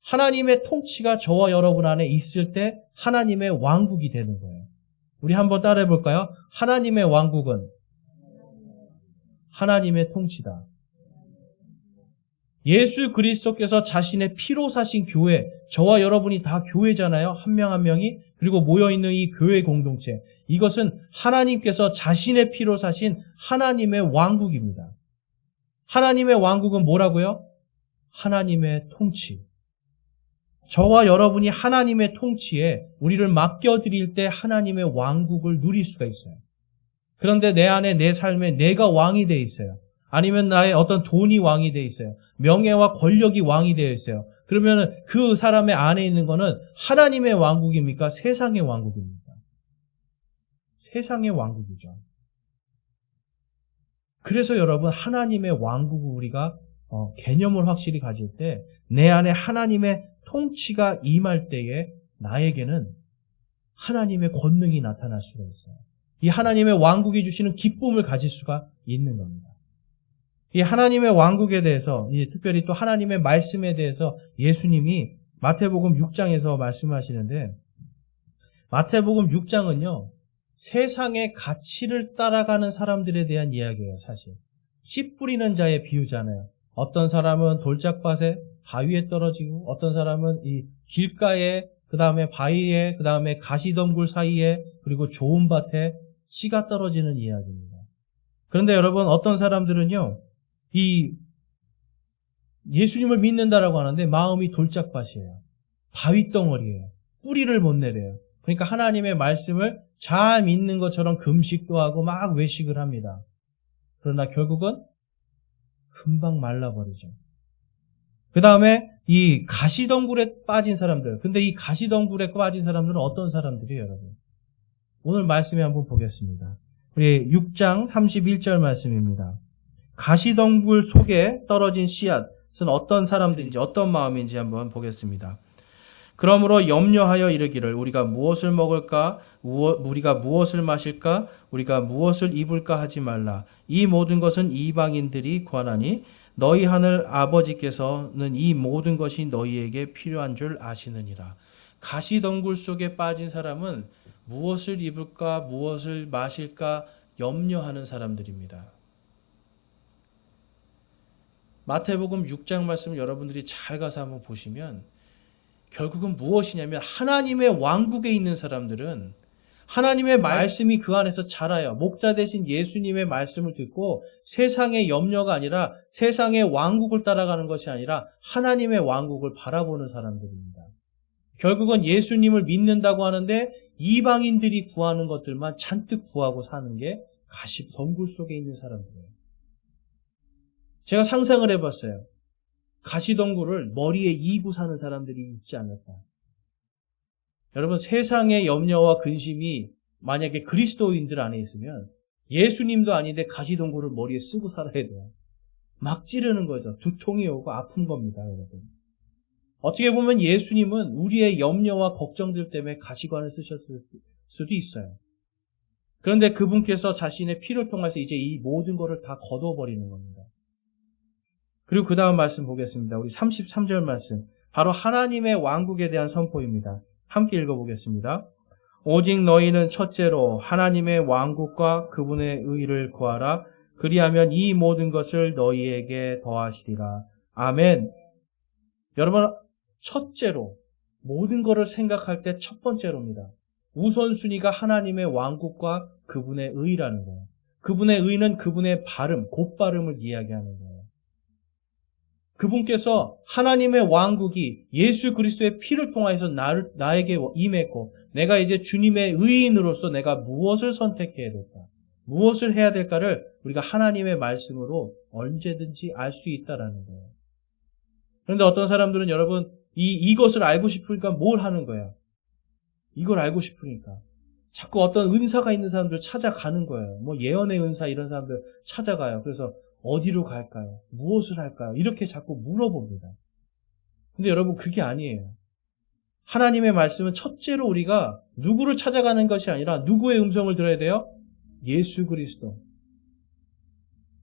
하나님의 통치가 저와 여러분 안에 있을 때 하나님의 왕국이 되는 거예요. 우리 한번 따라해 볼까요? 하나님의 왕국은 하나님의 통치다. 예수 그리스도께서 자신의 피로 사신 교회, 저와 여러분이 다 교회잖아요. 한 명 한 명이. 그리고 모여있는 이 교회 공동체. 이것은 하나님께서 자신의 피로 사신 하나님의 왕국입니다. 하나님의 왕국은 뭐라고요? 하나님의 통치. 저와 여러분이 하나님의 통치에 우리를 맡겨드릴 때 하나님의 왕국을 누릴 수가 있어요. 그런데 내 안에, 내 삶에 내가 왕이 돼 있어요. 아니면 나의 어떤 돈이 왕이 돼 있어요. 명예와 권력이 왕이 되어 있어요. 그러면 그 사람의 안에 있는 거는 하나님의 왕국입니까? 세상의 왕국입니까? 세상의 왕국이죠. 그래서 여러분, 하나님의 왕국을 우리가 개념을 확실히 가질 때 내 안에 하나님의 통치가 임할 때에 나에게는 하나님의 권능이 나타날 수가 있어요. 이 하나님의 왕국이 주시는 기쁨을 가질 수가 있는 겁니다. 이 하나님의 왕국에 대해서, 특별히 또 하나님의 말씀에 대해서 예수님이 마태복음 6장에서 말씀하시는데, 마태복음 6장은요, 세상의 가치를 따라가는 사람들에 대한 이야기예요, 사실. 씨 뿌리는 자의 비유잖아요. 어떤 사람은 돌짝밭에, 바위에 떨어지고, 어떤 사람은 이 길가에, 그 다음에 바위에, 그 다음에 가시덤굴 사이에, 그리고 좋은 밭에 씨가 떨어지는 이야기입니다. 그런데 여러분, 어떤 사람들은요, 이 예수님을 믿는다라고 하는데 마음이 돌짝밭이에요. 바위덩어리예요. 뿌리를 못 내려요. 그러니까 하나님의 말씀을 잘 믿는 것처럼 금식도 하고 막 외식을 합니다. 그러나 결국은 금방 말라버리죠. 그 다음에 이 가시덩굴에 빠진 사람들. 근데 이 가시덩굴에 빠진 사람들은 어떤 사람들이에요, 여러분? 오늘 말씀에 한번 보겠습니다. 우리 6장 31절 말씀입니다. 가시덩굴 속에 떨어진 씨앗은 어떤 사람들인지, 어떤 마음인지 한번 보겠습니다. 그러므로 염려하여 이르기를 우리가 무엇을 먹을까, 우리가 무엇을 마실까, 우리가 무엇을 입을까 하지 말라. 이 모든 것은 이방인들이 구하나니 너희 하늘 아버지께서는 이 모든 것이 너희에게 필요한 줄 아시느니라. 가시덩굴 속에 빠진 사람은 무엇을 입을까, 무엇을 마실까 염려하는 사람들입니다. 마태복음 6장 말씀 여러분들이 잘 가서 한번 보시면 결국은 무엇이냐면 하나님의 왕국에 있는 사람들은 하나님의 말씀이 그 안에서 자라요. 목자 대신 예수님의 말씀을 듣고 세상의 염려가 아니라 세상의 왕국을 따라가는 것이 아니라 하나님의 왕국을 바라보는 사람들입니다. 결국은 예수님을 믿는다고 하는데 이방인들이 구하는 것들만 잔뜩 구하고 사는 게 가시덩굴 속에 있는 사람들이에요. 제가 상상을 해봤어요. 가시덩굴을 머리에 이고 사는 사람들이 있지 않을까. 여러분, 세상의 염려와 근심이 만약에 그리스도인들 안에 있으면 예수님도 아닌데 가시덩굴을 머리에 쓰고 살아야 돼요. 막 찌르는 거죠. 두통이 오고 아픈 겁니다, 여러분. 어떻게 보면 예수님은 우리의 염려와 걱정들 때문에 가시관을 쓰셨을 수도 있어요. 그런데 그분께서 자신의 피를 통해서 이제 이 모든 것을 다 걷어버리는 겁니다. 그리고 그 다음 말씀 보겠습니다. 우리 33절 말씀. 바로 하나님의 왕국에 대한 선포입니다. 함께 읽어보겠습니다. 오직 너희는 첫째로 하나님의 왕국과 그분의 의를 구하라. 그리하면 이 모든 것을 너희에게 더하시리라. 아멘. 여러분, 첫째로 모든 것을 생각할 때 첫 번째로입니다. 우선순위가 하나님의 왕국과 그분의 의라는 거예요. 그분의 의는 그분의 발음, 곧발음을 이야기하는 거예요. 그분께서 하나님의 왕국이 예수 그리스도의 피를 통해서 나에게 임했고 내가 이제 주님의 의인으로서 내가 무엇을 선택해야 될까? 무엇을 해야 될까를 우리가 하나님의 말씀으로 언제든지 알 수 있다라는 거예요. 그런데 어떤 사람들은 여러분 이것을 알고 싶으니까 뭘 하는 거예요? 이걸 알고 싶으니까. 자꾸 어떤 은사가 있는 사람들 찾아가는 거예요. 뭐 예언의 은사 이런 사람들 찾아가요. 그래서 어디로 갈까요? 무엇을 할까요? 이렇게 자꾸 물어봅니다. 근데 여러분 그게 아니에요. 하나님의 말씀은 첫째로 우리가 누구를 찾아가는 것이 아니라 누구의 음성을 들어야 돼요? 예수 그리스도.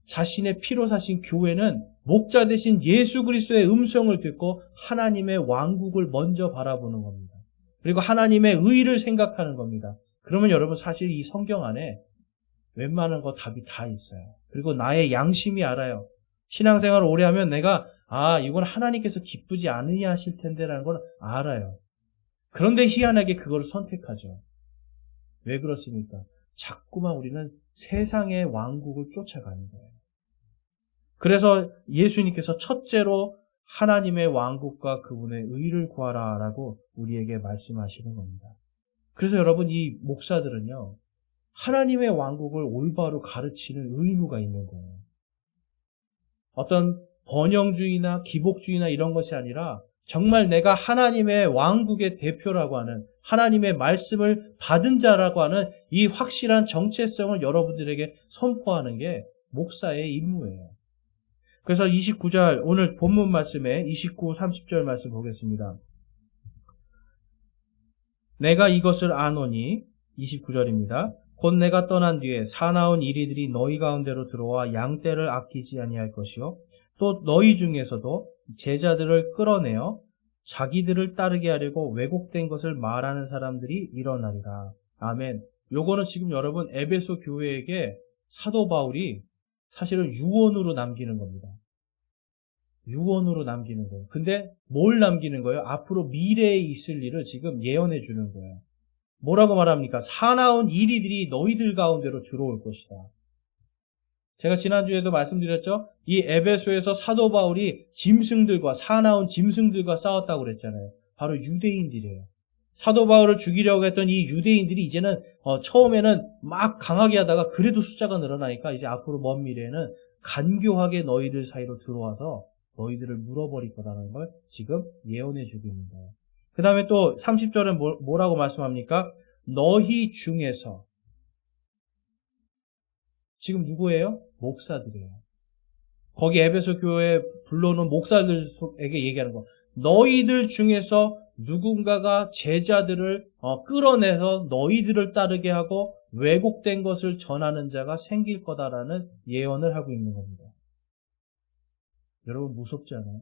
자신의 피로 사신 교회는 목자 대신 예수 그리스도의 음성을 듣고 하나님의 왕국을 먼저 바라보는 겁니다. 그리고 하나님의 의를 생각하는 겁니다. 그러면 여러분 사실 이 성경 안에 웬만한 거 답이 다 있어요. 그리고 나의 양심이 알아요. 신앙생활을 오래 하면 내가 이건 하나님께서 기쁘지 않으냐 하실 텐데라는 걸 알아요. 그런데 희한하게 그걸 선택하죠. 왜 그렇습니까? 자꾸만 우리는 세상의 왕국을 쫓아가는 거예요. 그래서 예수님께서 첫째로 하나님의 왕국과 그분의 의를 구하라라고 우리에게 말씀하시는 겁니다. 그래서 여러분 이 목사들은요. 하나님의 왕국을 올바로 가르치는 의무가 있는 거예요. 어떤 번영주의나 기복주의나 이런 것이 아니라 정말 내가 하나님의 왕국의 대표라고 하는 하나님의 말씀을 받은 자라고 하는 이 확실한 정체성을 여러분들에게 선포하는 게 목사의 임무예요. 그래서 29절 오늘 본문 말씀에 29, 30절 말씀 보겠습니다. 내가 이것을 아노니 29절입니다. 곧 내가 떠난 뒤에 사나운 이리들이 너희 가운데로 들어와 양떼를 아끼지 아니할 것이요 또 너희 중에서도 제자들을 끌어내어 자기들을 따르게 하려고 왜곡된 것을 말하는 사람들이 일어나리라. 아멘. 요거는 지금 여러분 에베소 교회에게 사도 바울이 사실은 유언으로 남기는 겁니다. 유언으로 남기는 거예요. 근데 뭘 남기는 거예요? 앞으로 미래에 있을 일을 지금 예언해 주는 거예요. 뭐라고 말합니까? 사나운 이리들이 너희들 가운데로 들어올 것이다. 제가 지난주에도 말씀드렸죠? 이 에베소에서 사도 바울이 짐승들과 사나운 짐승들과 싸웠다고 그랬잖아요. 바로 유대인들이에요. 사도 바울을 죽이려고 했던 이 유대인들이 이제는 처음에는 막 강하게 하다가 그래도 숫자가 늘어나니까 이제 앞으로 먼 미래에는 간교하게 너희들 사이로 들어와서 너희들을 물어버릴 거라는 걸 지금 예언해 주고 있는 거예요. 그 다음에 또 30절은 뭐라고 말씀합니까? 너희 중에서 지금 누구예요? 목사들이에요. 거기 에베소 교회에 불러놓은 목사들에게 얘기하는 거. 너희들 중에서 누군가가 제자들을 끌어내서 너희들을 따르게 하고 왜곡된 것을 전하는 자가 생길 거다라는 예언을 하고 있는 겁니다. 여러분 무섭지 않아요?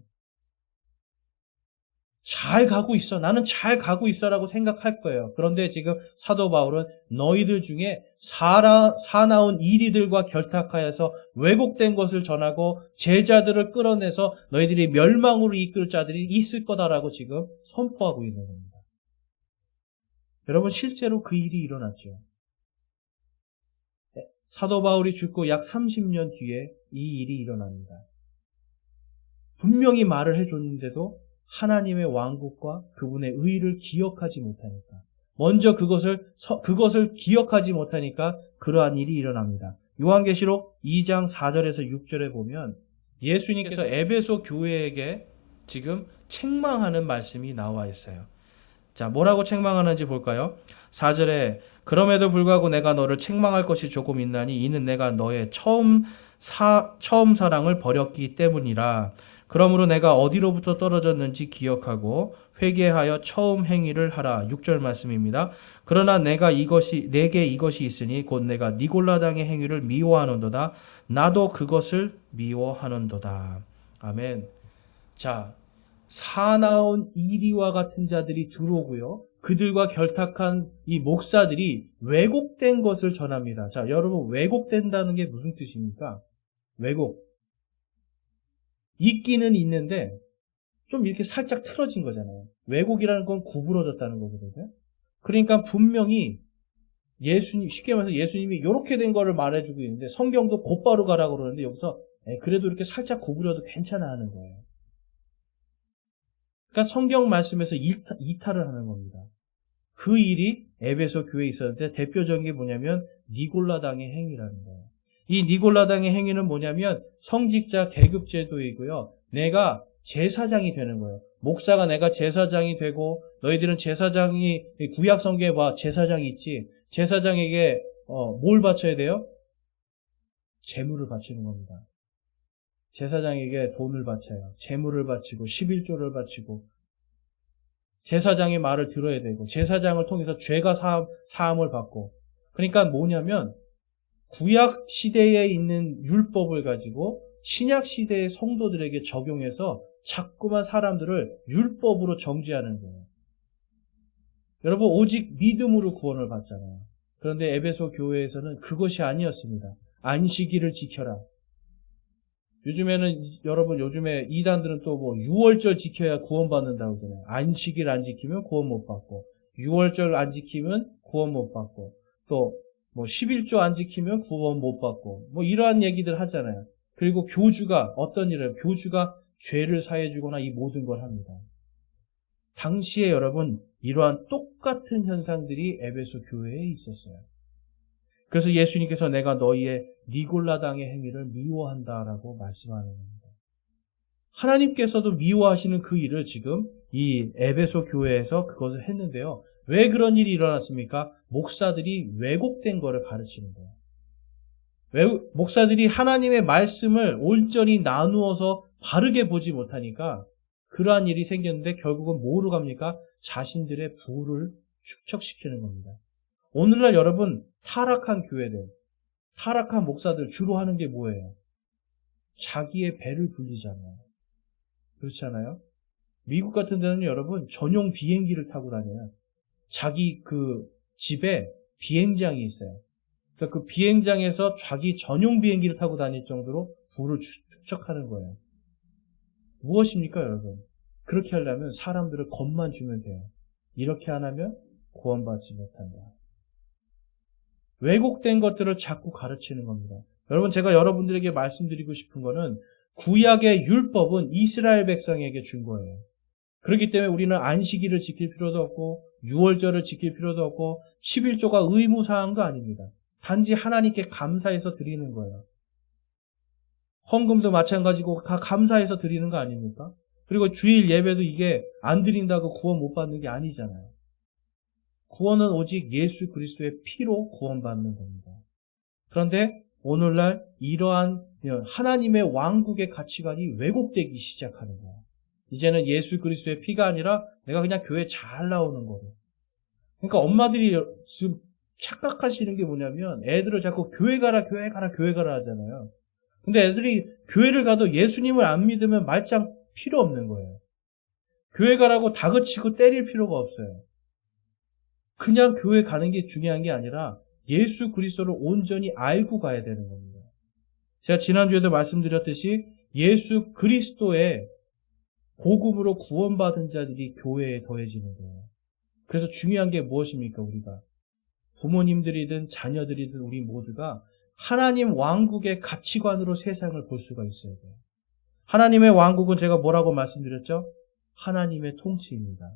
잘 가고 있어. 나는 잘 가고 있어라고 생각할 거예요. 그런데 지금 사도 바울은 너희들 중에 사나운 이리들과 결탁하여서 왜곡된 것을 전하고 제자들을 끌어내서 너희들이 멸망으로 이끌 자들이 있을 거다라고 지금 선포하고 있는 겁니다. 여러분 실제로 그 일이 일어났죠. 사도 바울이 죽고 약 30년 뒤에 이 일이 일어납니다. 분명히 말을 해줬는데도 하나님의 왕국과 그분의 의를 기억하지 못하니까, 먼저 그것을 기억하지 못하니까 그러한 일이 일어납니다. 요한계시록 2장 4절에서 6절에 보면 예수님께서 에베소 교회에게 지금 책망하는 말씀이 나와 있어요. 자, 뭐라고 책망하는지 볼까요? 4절에 그럼에도 불구하고 내가 너를 책망할 것이 조금 있나니 이는 내가 너의 처음 사랑을 버렸기 때문이라. 그러므로 내가 어디로부터 떨어졌는지 기억하고 회개하여 처음 행위를 하라. 6절 말씀입니다. 그러나 내게 이것이 있으니 곧 내가 니골라당의 행위를 미워하는도다. 나도 그것을 미워하는도다. 아멘. 자, 사나운 이리와 같은 자들이 들어오고요. 그들과 결탁한 이 목사들이 왜곡된 것을 전합니다. 자, 여러분 왜곡된다는 게 무슨 뜻입니까? 왜곡. 있기는 있는데 좀 이렇게 살짝 틀어진 거잖아요. 왜곡이라는 건 구부러졌다는 거거든요. 그러니까 분명히 쉽게 말해서 예수님이 이렇게 된 거를 말해주고 있는데 성경도 곧바로 가라고 그러는데 여기서 그래도 이렇게 살짝 구부려도 괜찮아 하는 거예요. 그러니까 성경 말씀에서 이탈을 하는 겁니다. 그 일이 에베소 교회에 있었는데 대표적인 게 뭐냐면 니골라당의 행위라는 거예요. 이 니골라당의 행위는 뭐냐면 성직자 계급 제도이고요. 내가 제사장이 되는 거예요. 목사가 내가 제사장이 되고 너희들은 제사장이 구약 성경에 봐 제사장이 있지. 제사장에게 뭘 바쳐야 돼요? 재물을 바치는 겁니다. 제사장에게 돈을 바쳐요. 재물을 바치고 11조를 바치고 제사장의 말을 들어야 되고 제사장을 통해서 죄가 사함을 받고 그러니까 뭐냐면 구약 시대에 있는 율법을 가지고 신약 시대의 성도들에게 적용해서 자꾸만 사람들을 율법으로 정죄하는 거예요. 여러분 오직 믿음으로 구원을 받잖아요. 그런데 에베소 교회에서는 그것이 아니었습니다. 안식일을 지켜라. 요즘에 이단들은 또 뭐 6월절 지켜야 구원받는다고 그러잖아요. 안식일 안 지키면 구원 못 받고 6월절 안 지키면 구원 못 받고 또 뭐 11조 안 지키면 구원 못 받고 뭐 이러한 얘기들 하잖아요. 그리고 교주가 어떤 일을 교주가 죄를 사해 주거나 이 모든 걸 합니다. 당시에 여러분 이러한 똑같은 현상들이 에베소 교회에 있었어요. 그래서 예수님께서 내가 너희의 니골라당의 행위를 미워한다라고 말씀하는 겁니다. 하나님께서도 미워하시는 그 일을 지금 이 에베소 교회에서 그것을 했는데요. 왜 그런 일이 일어났습니까? 목사들이 왜곡된 거를 가르치는 거예요. 목사들이 하나님의 말씀을 온전히 나누어서 바르게 보지 못하니까 그러한 일이 생겼는데 결국은 뭐로 갑니까? 자신들의 부를 축적시키는 겁니다. 오늘날 여러분 타락한 교회들, 타락한 목사들 주로 하는 게 뭐예요? 자기의 배를 불리잖아요. 그렇지 않아요? 미국 같은 데는 여러분 전용 비행기를 타고 다녀요. 자기 그 집에 비행장이 있어요. 그러니까 그 비행장에서 자기 전용 비행기를 타고 다닐 정도로 부를 축적하는 거예요. 무엇입니까, 여러분? 그렇게 하려면 사람들을 겁만 주면 돼요. 이렇게 안 하면 구원받지 못한다. 왜곡된 것들을 자꾸 가르치는 겁니다. 여러분, 제가 여러분들에게 말씀드리고 싶은 거는 구약의 율법은 이스라엘 백성에게 준 거예요. 그렇기 때문에 우리는 안식일을 지킬 필요도 없고 6월절을 지킬 필요도 없고 11조가 의무사항도 아닙니다. 단지 하나님께 감사해서 드리는 거예요. 헌금도 마찬가지고 다 감사해서 드리는 거 아닙니까? 그리고 주일 예배도 이게 안 드린다고 구원 못 받는 게 아니잖아요. 구원은 오직 예수 그리스도의 피로 구원받는 겁니다. 그런데 오늘날 이러한 하나님의 왕국의 가치관이 왜곡되기 시작하는 거예요. 이제는 예수 그리스도의 피가 아니라 내가 그냥 교회 잘 나오는 거로. 그러니까 엄마들이 지금 착각하시는 게 뭐냐면 애들을 자꾸 교회 가라, 교회 가라, 교회 가라 하잖아요. 근데 애들이 교회를 가도 예수님을 안 믿으면 말짱 필요 없는 거예요. 교회 가라고 다그치고 때릴 필요가 없어요. 그냥 교회 가는 게 중요한 게 아니라 예수 그리스도를 온전히 알고 가야 되는 겁니다. 제가 지난주에도 말씀드렸듯이 예수 그리스도의 복음으로 구원받은 자들이 교회에 더해지는 거예요. 그래서 중요한 게 무엇입니까? 우리가 부모님들이든 자녀들이든 우리 모두가 하나님 왕국의 가치관으로 세상을 볼 수가 있어야 돼요. 하나님의 왕국은 제가 뭐라고 말씀드렸죠? 하나님의 통치입니다.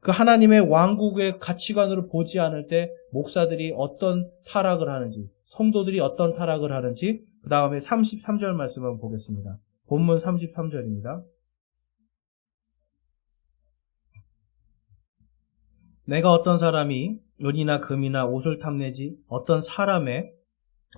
그 하나님의 왕국의 가치관으로 보지 않을 때 목사들이 어떤 타락을 하는지, 성도들이 어떤 타락을 하는지 그 다음에 33절 말씀 한번 보겠습니다. 본문 33절입니다. 내가 어떤 사람이 은이나 금이나 옷을 탐내지 어떤 사람의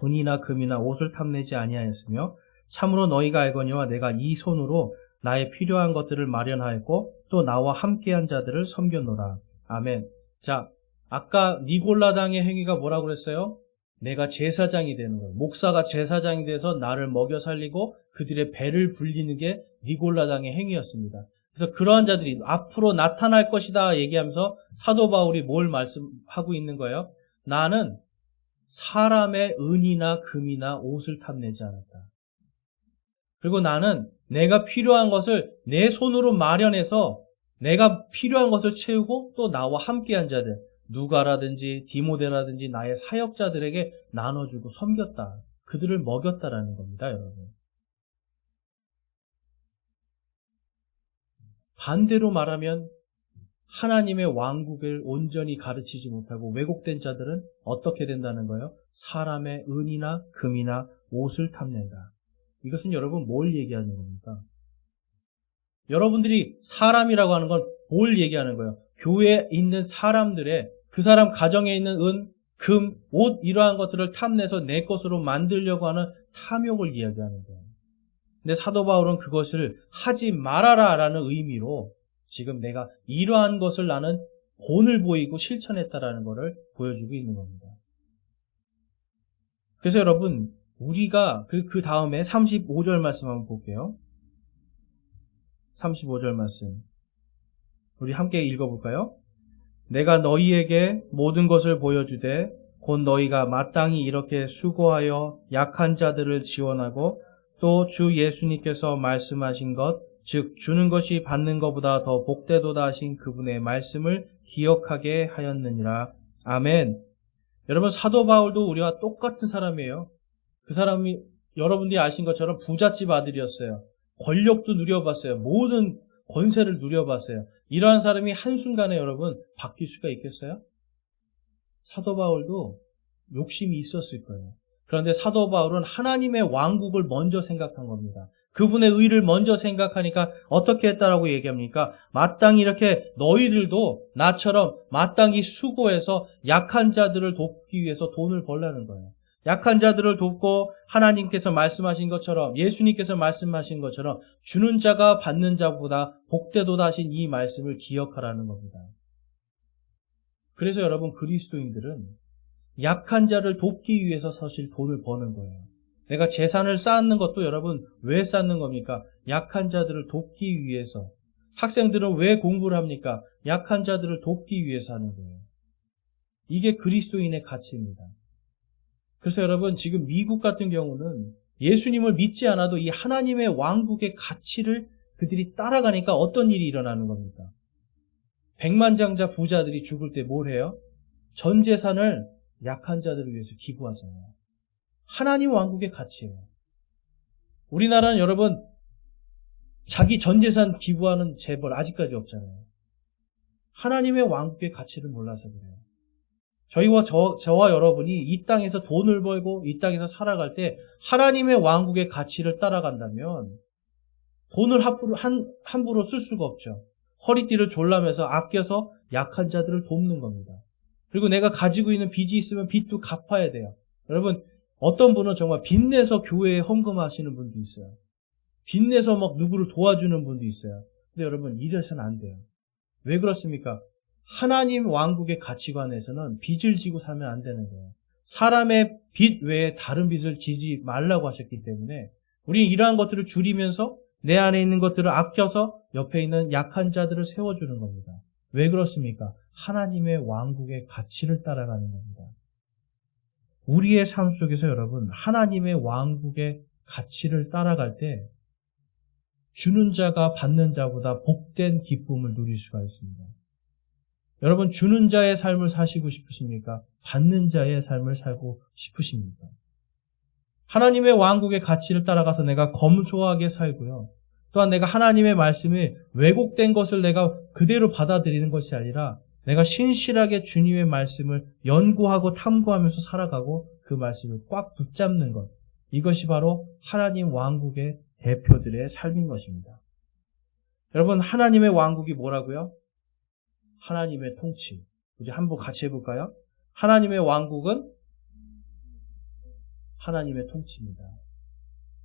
은이나 금이나 옷을 탐내지 아니하였으며 참으로 너희가 알거니와 내가 이 손으로 나의 필요한 것들을 마련하였고 또 나와 함께한 자들을 섬겼노라. 아멘. 자, 아까 니골라당의 행위가 뭐라고 그랬어요? 내가 제사장이 되는 거예요. 목사가 제사장이 돼서 나를 먹여 살리고 그들의 배를 불리는 게 니골라당의 행위였습니다. 그래서 그러한 자들이 앞으로 나타날 것이다 얘기하면서 사도 바울이 뭘 말씀하고 있는 거예요? 나는 사람의 은이나 금이나 옷을 탐내지 않았다. 그리고 나는 내가 필요한 것을 내 손으로 마련해서 내가 필요한 것을 채우고 또 나와 함께한 자들, 누가라든지 디모데라든지 나의 사역자들에게 나눠주고 섬겼다. 그들을 먹였다라는 겁니다, 여러분. 반대로 말하면 하나님의 왕국을 온전히 가르치지 못하고 왜곡된 자들은 어떻게 된다는 거예요? 사람의 은이나 금이나 옷을 탐낸다. 이것은 여러분 뭘 얘기하는 겁니까? 여러분들이 사람이라고 하는 건 뭘 얘기하는 거예요? 교회에 있는 사람들의 그 사람 가정에 있는 은, 금, 옷 이러한 것들을 탐내서 내 것으로 만들려고 하는 탐욕을 이야기하는 거예요. 근데 사도 바울은 그것을 하지 말아라 라는 의미로 지금 내가 이러한 것을 나는 본을 보이고 실천했다라는 것을 보여주고 있는 겁니다. 그래서 여러분 우리가 그 다음에 35절 말씀 한번 볼게요. 35절 말씀 우리 함께 읽어볼까요? 내가 너희에게 모든 것을 보여주되 곧 너희가 마땅히 이렇게 수고하여 약한 자들을 지원하고 또 주 예수님께서 말씀하신 것, 즉 주는 것이 받는 것보다 더 복되도다 하신 그분의 말씀을 기억하게 하였느니라. 아멘. 여러분 사도 바울도 우리와 똑같은 사람이에요. 그 사람이 여러분들이 아신 것처럼 부잣집 아들이었어요. 권력도 누려봤어요. 모든 권세를 누려봤어요. 이러한 사람이 한순간에 여러분 바뀔 수가 있겠어요? 사도 바울도 욕심이 있었을 거예요. 그런데 사도 바울은 하나님의 왕국을 먼저 생각한 겁니다. 그분의 의를 먼저 생각하니까 어떻게 했다라고 얘기합니까? 마땅히 이렇게 너희들도 나처럼 마땅히 수고해서 약한 자들을 돕기 위해서 돈을 벌라는 거예요. 약한 자들을 돕고 하나님께서 말씀하신 것처럼 예수님께서 말씀하신 것처럼 주는 자가 받는 자보다 복되도다 하신 이 말씀을 기억하라는 겁니다. 그래서 여러분 그리스도인들은 약한 자를 돕기 위해서 사실 돈을 버는 거예요. 내가 재산을 쌓는 것도 여러분 왜 쌓는 겁니까? 약한 자들을 돕기 위해서. 학생들은 왜 공부를 합니까? 약한 자들을 돕기 위해서 하는 거예요. 이게 그리스도인의 가치입니다. 그래서 여러분 지금 미국 같은 경우는 예수님을 믿지 않아도 이 하나님의 왕국의 가치를 그들이 따라가니까 어떤 일이 일어나는 겁니까? 백만장자 부자들이 죽을 때 뭘 해요? 전 재산을 약한 자들을 위해서 기부하잖아요. 하나님 왕국의 가치예요. 우리나라는 여러분 자기 전 재산 기부하는 재벌 아직까지 없잖아요. 하나님의 왕국의 가치를 몰라서 그래요. 저와 여러분이 이 땅에서 돈을 벌고 이 땅에서 살아갈 때 하나님의 왕국의 가치를 따라간다면 돈을 함부로 쓸 수가 없죠. 허리띠를 졸라매서 아껴서 약한 자들을 돕는 겁니다. 그리고 내가 가지고 있는 빚이 있으면 빚도 갚아야 돼요. 여러분 어떤 분은 정말 빚내서 교회에 헌금하시는 분도 있어요. 빚내서 막 누구를 도와주는 분도 있어요. 근데 여러분, 이래서는 안 돼요. 왜 그렇습니까? 하나님 왕국의 가치관에서는 빚을 지고 살면 안 되는 거예요. 사람의 빚 외에 다른 빚을 지지 말라고 하셨기 때문에 우리는 이러한 것들을 줄이면서 내 안에 있는 것들을 아껴서 옆에 있는 약한 자들을 세워주는 겁니다. 왜 그렇습니까? 하나님의 왕국의 가치를 따라가는 겁니다. 우리의 삶 속에서 여러분, 하나님의 왕국의 가치를 따라갈 때 주는 자가 받는 자보다 복된 기쁨을 누릴 수가 있습니다. 여러분, 주는 자의 삶을 사시고 싶으십니까? 받는 자의 삶을 살고 싶으십니까? 하나님의 왕국의 가치를 따라가서 내가 검소하게 살고요. 또한 내가 하나님의 말씀이 왜곡된 것을 내가 그대로 받아들이는 것이 아니라 내가 신실하게 주님의 말씀을 연구하고 탐구하면서 살아가고 그 말씀을 꽉 붙잡는 것. 이것이 바로 하나님 왕국의 대표들의 삶인 것입니다. 여러분, 하나님의 왕국이 뭐라고요? 하나님의 통치. 이제 한번 같이 해볼까요? 하나님의 왕국은 하나님의 통치입니다.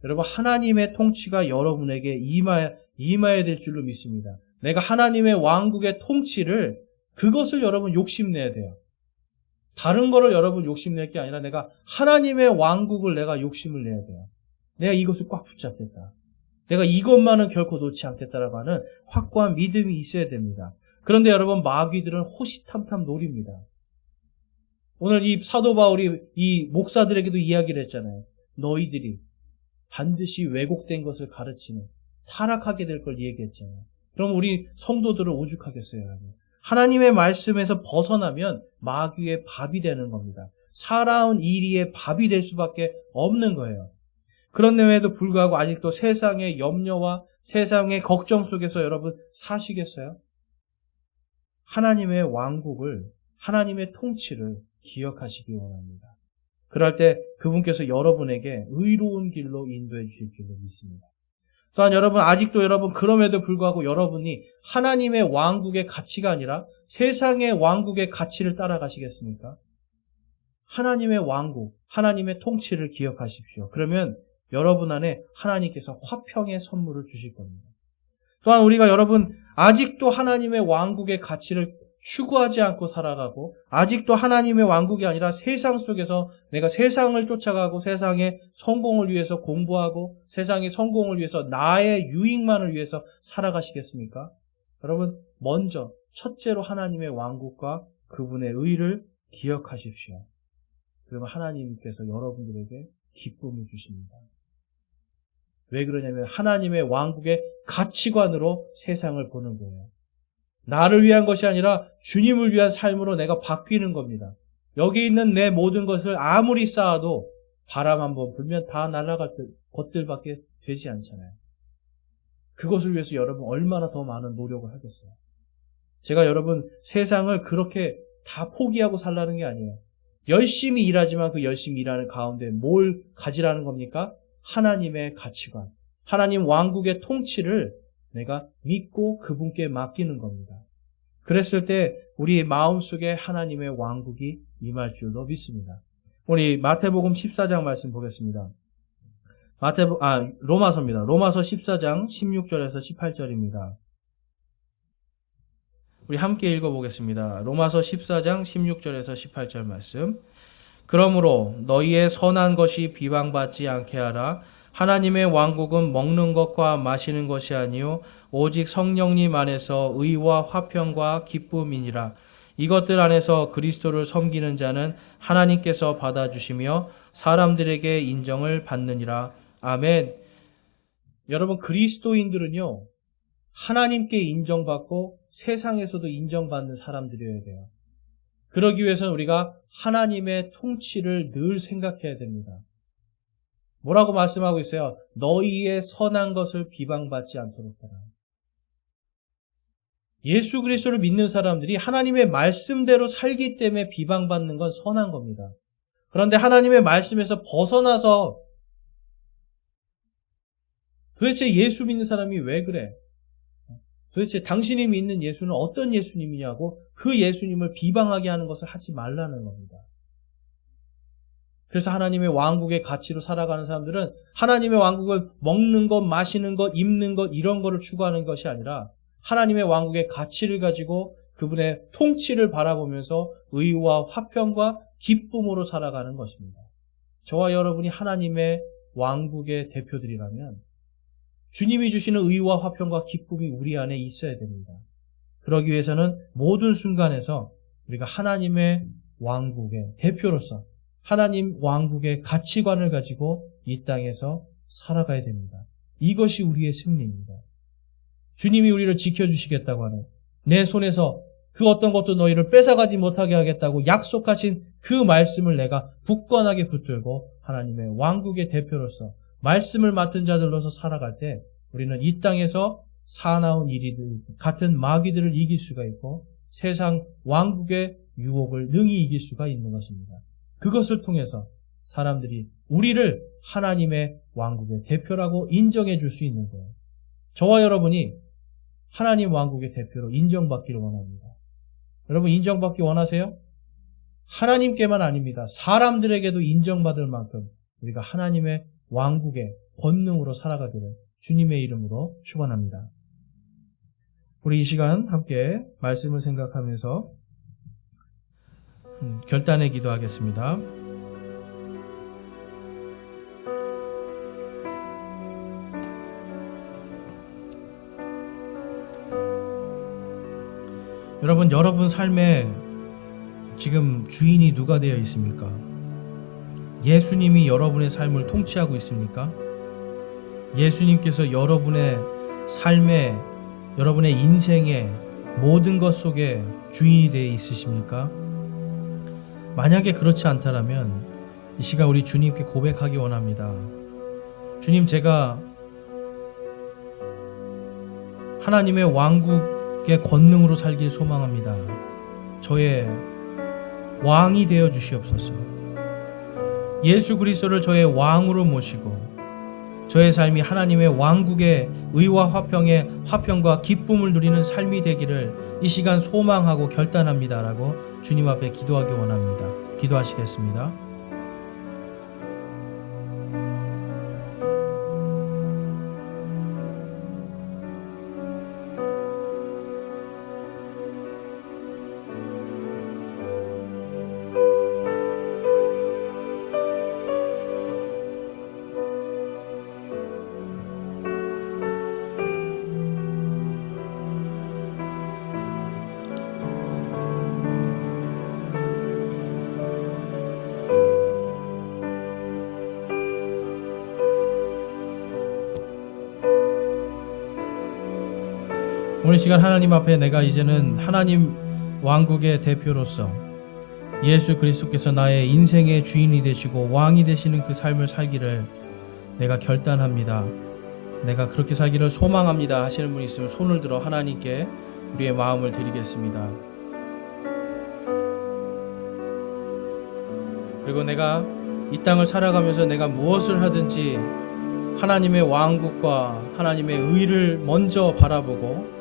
여러분, 하나님의 통치가 여러분에게 임해야 될 줄로 믿습니다. 내가 하나님의 왕국의 통치를, 그것을 여러분 욕심내야 돼요. 다른 거를 여러분 욕심낼 게 아니라 내가 하나님의 왕국을 내가 욕심을 내야 돼요. 내가 이것을 꽉 붙잡겠다. 내가 이것만은 결코 놓지 않겠다라고 하는 확고한 믿음이 있어야 됩니다. 그런데 여러분, 마귀들은 호시탐탐 노립니다. 오늘 이 사도 바울이 이 목사들에게도 이야기를 했잖아요. 너희들이 반드시 왜곡된 것을 가르치는, 타락하게 될 걸 얘기했잖아요. 그럼 우리 성도들은 오죽하겠어요, 여러분. 하나님의 말씀에서 벗어나면 마귀의 밥이 되는 겁니다. 살아온 이리의 밥이 될 수밖에 없는 거예요. 그런데에도 불구하고 아직도 세상의 염려와 세상의 걱정 속에서 여러분 사시겠어요? 하나님의 왕국을, 하나님의 통치를 기억하시기 원합니다. 그럴 때 그분께서 여러분에게 의로운 길로 인도해 주실 줄로 믿습니다. 또한 여러분, 아직도 여러분 그럼에도 불구하고 여러분이 하나님의 왕국의 가치가 아니라 세상의 왕국의 가치를 따라가시겠습니까? 하나님의 왕국, 하나님의 통치를 기억하십시오. 그러면 여러분 안에 하나님께서 화평의 선물을 주실 겁니다. 또한 우리가 여러분 아직도 하나님의 왕국의 가치를 추구하지 않고 살아가고 아직도 하나님의 왕국이 아니라 세상 속에서 내가 세상을 쫓아가고 세상의 성공을 위해서 공부하고 세상의 성공을 위해서 나의 유익만을 위해서 살아가시겠습니까? 여러분, 먼저 첫째로 하나님의 왕국과 그분의 의를 기억하십시오. 그러면 하나님께서 여러분들에게 기쁨을 주십니다. 왜 그러냐면 하나님의 왕국의 가치관으로 세상을 보는 거예요. 나를 위한 것이 아니라 주님을 위한 삶으로 내가 바뀌는 겁니다. 여기 있는 내 모든 것을 아무리 쌓아도 바람 한번 불면 다 날아갈 것들밖에 되지 않잖아요. 그것을 위해서 여러분 얼마나 더 많은 노력을 하겠어요. 제가 여러분 세상을 그렇게 다 포기하고 살라는 게 아니에요. 열심히 일하지만 그 열심히 일하는 가운데 뭘 가지라는 겁니까? 하나님의 가치관, 하나님 왕국의 통치를 내가 믿고 그분께 맡기는 겁니다. 그랬을 때 우리 마음속에 하나님의 왕국이 임할 줄로 믿습니다. 우리 마태복음 14장 말씀 보겠습니다. 로마서입니다. 로마서 14장 16절에서 18절입니다. 우리 함께 읽어보겠습니다. 로마서 14장 16절에서 18절 말씀. 그러므로 너희의 선한 것이 비방받지 않게 하라. 하나님의 왕국은 먹는 것과 마시는 것이 아니요 오직 성령님 안에서 의와 화평과 기쁨이니라. 이것들 안에서 그리스도를 섬기는 자는 하나님께서 받아주시며 사람들에게 인정을 받느니라. 아멘. 여러분, 그리스도인들은요 하나님께 인정받고 세상에서도 인정받는 사람들이어야 돼요. 그러기 위해서는 우리가 하나님의 통치를 늘 생각해야 됩니다. 뭐라고 말씀하고 있어요? 너희의 선한 것을 비방받지 않도록 하라. 예수 그리스도를 믿는 사람들이 하나님의 말씀대로 살기 때문에 비방받는 건 선한 겁니다. 그런데 하나님의 말씀에서 벗어나서 도대체 예수 믿는 사람이 왜 그래? 도대체 당신이 믿는 예수는 어떤 예수님이냐고 그 예수님을 비방하게 하는 것을 하지 말라는 겁니다. 그래서 하나님의 왕국의 가치로 살아가는 사람들은 하나님의 왕국을 먹는 것, 마시는 것, 입는 것 이런 거를 추구하는 것이 아니라 하나님의 왕국의 가치를 가지고 그분의 통치를 바라보면서 의와 화평과 기쁨으로 살아가는 것입니다. 저와 여러분이 하나님의 왕국의 대표들이라면 주님이 주시는 의와 화평과 기쁨이 우리 안에 있어야 됩니다. 그러기 위해서는 모든 순간에서 우리가 하나님의 왕국의 대표로서 하나님 왕국의 가치관을 가지고 이 땅에서 살아가야 됩니다. 이것이 우리의 승리입니다. 주님이 우리를 지켜주시겠다고 하는 내 손에서 그 어떤 것도 너희를 뺏어가지 못하게 하겠다고 약속하신 그 말씀을 내가 굳건하게 붙들고 하나님의 왕국의 대표로서 말씀을 맡은 자들로서 살아갈 때 우리는 이 땅에서 사나운 일이들 같은 마귀들을 이길 수가 있고 세상 왕국의 유혹을 능히 이길 수가 있는 것입니다. 그것을 통해서 사람들이 우리를 하나님의 왕국의 대표라고 인정해 줄 수 있는 거예요. 저와 여러분이 하나님 왕국의 대표로 인정받기를 원합니다. 여러분 인정받기 원하세요? 하나님께만 아닙니다. 사람들에게도 인정받을 만큼 우리가 하나님의 왕국의 권능으로 살아가기를 주님의 이름으로 축원합니다. 우리 이 시간 함께 말씀을 생각하면서 결단의 기도하겠습니다. 여러분 삶에 지금 주인이 누가 되어 있습니까? 예수님이 여러분의 삶을 통치하고 있습니까? 예수님께서 여러분의 삶에, 여러분의 인생의 모든 것 속에 주인이 되어 있으십니까? 만약에 그렇지 않다면 이 시간 우리 주님께 고백하기 원합니다. 주님, 제가 하나님의 왕국의 권능으로 살길 소망합니다. 저의 왕이 되어 주시옵소서. 예수 그리스도를 저의 왕으로 모시고 저의 삶이 하나님의 왕국의 의와 화평의 화평과 기쁨을 누리는 삶이 되기를 이 시간 소망하고 결단합니다라고 주님 앞에 기도하기 원합니다. 기도하시겠습니다. 오늘 시간 하나님 앞에 내가 이제는 하나님 왕국의 대표로서 예수 그리스도께서 나의 인생의 주인이 되시고 왕이 되시는 그 삶을 살기를 내가 결단합니다. 내가 그렇게 살기를 소망합니다 하시는 분이 있으면 손을 들어 하나님께 우리의 마음을 드리겠습니다. 그리고 내가 이 땅을 살아가면서 내가 무엇을 하든지 하나님의 왕국과 하나님의 의를 먼저 바라보고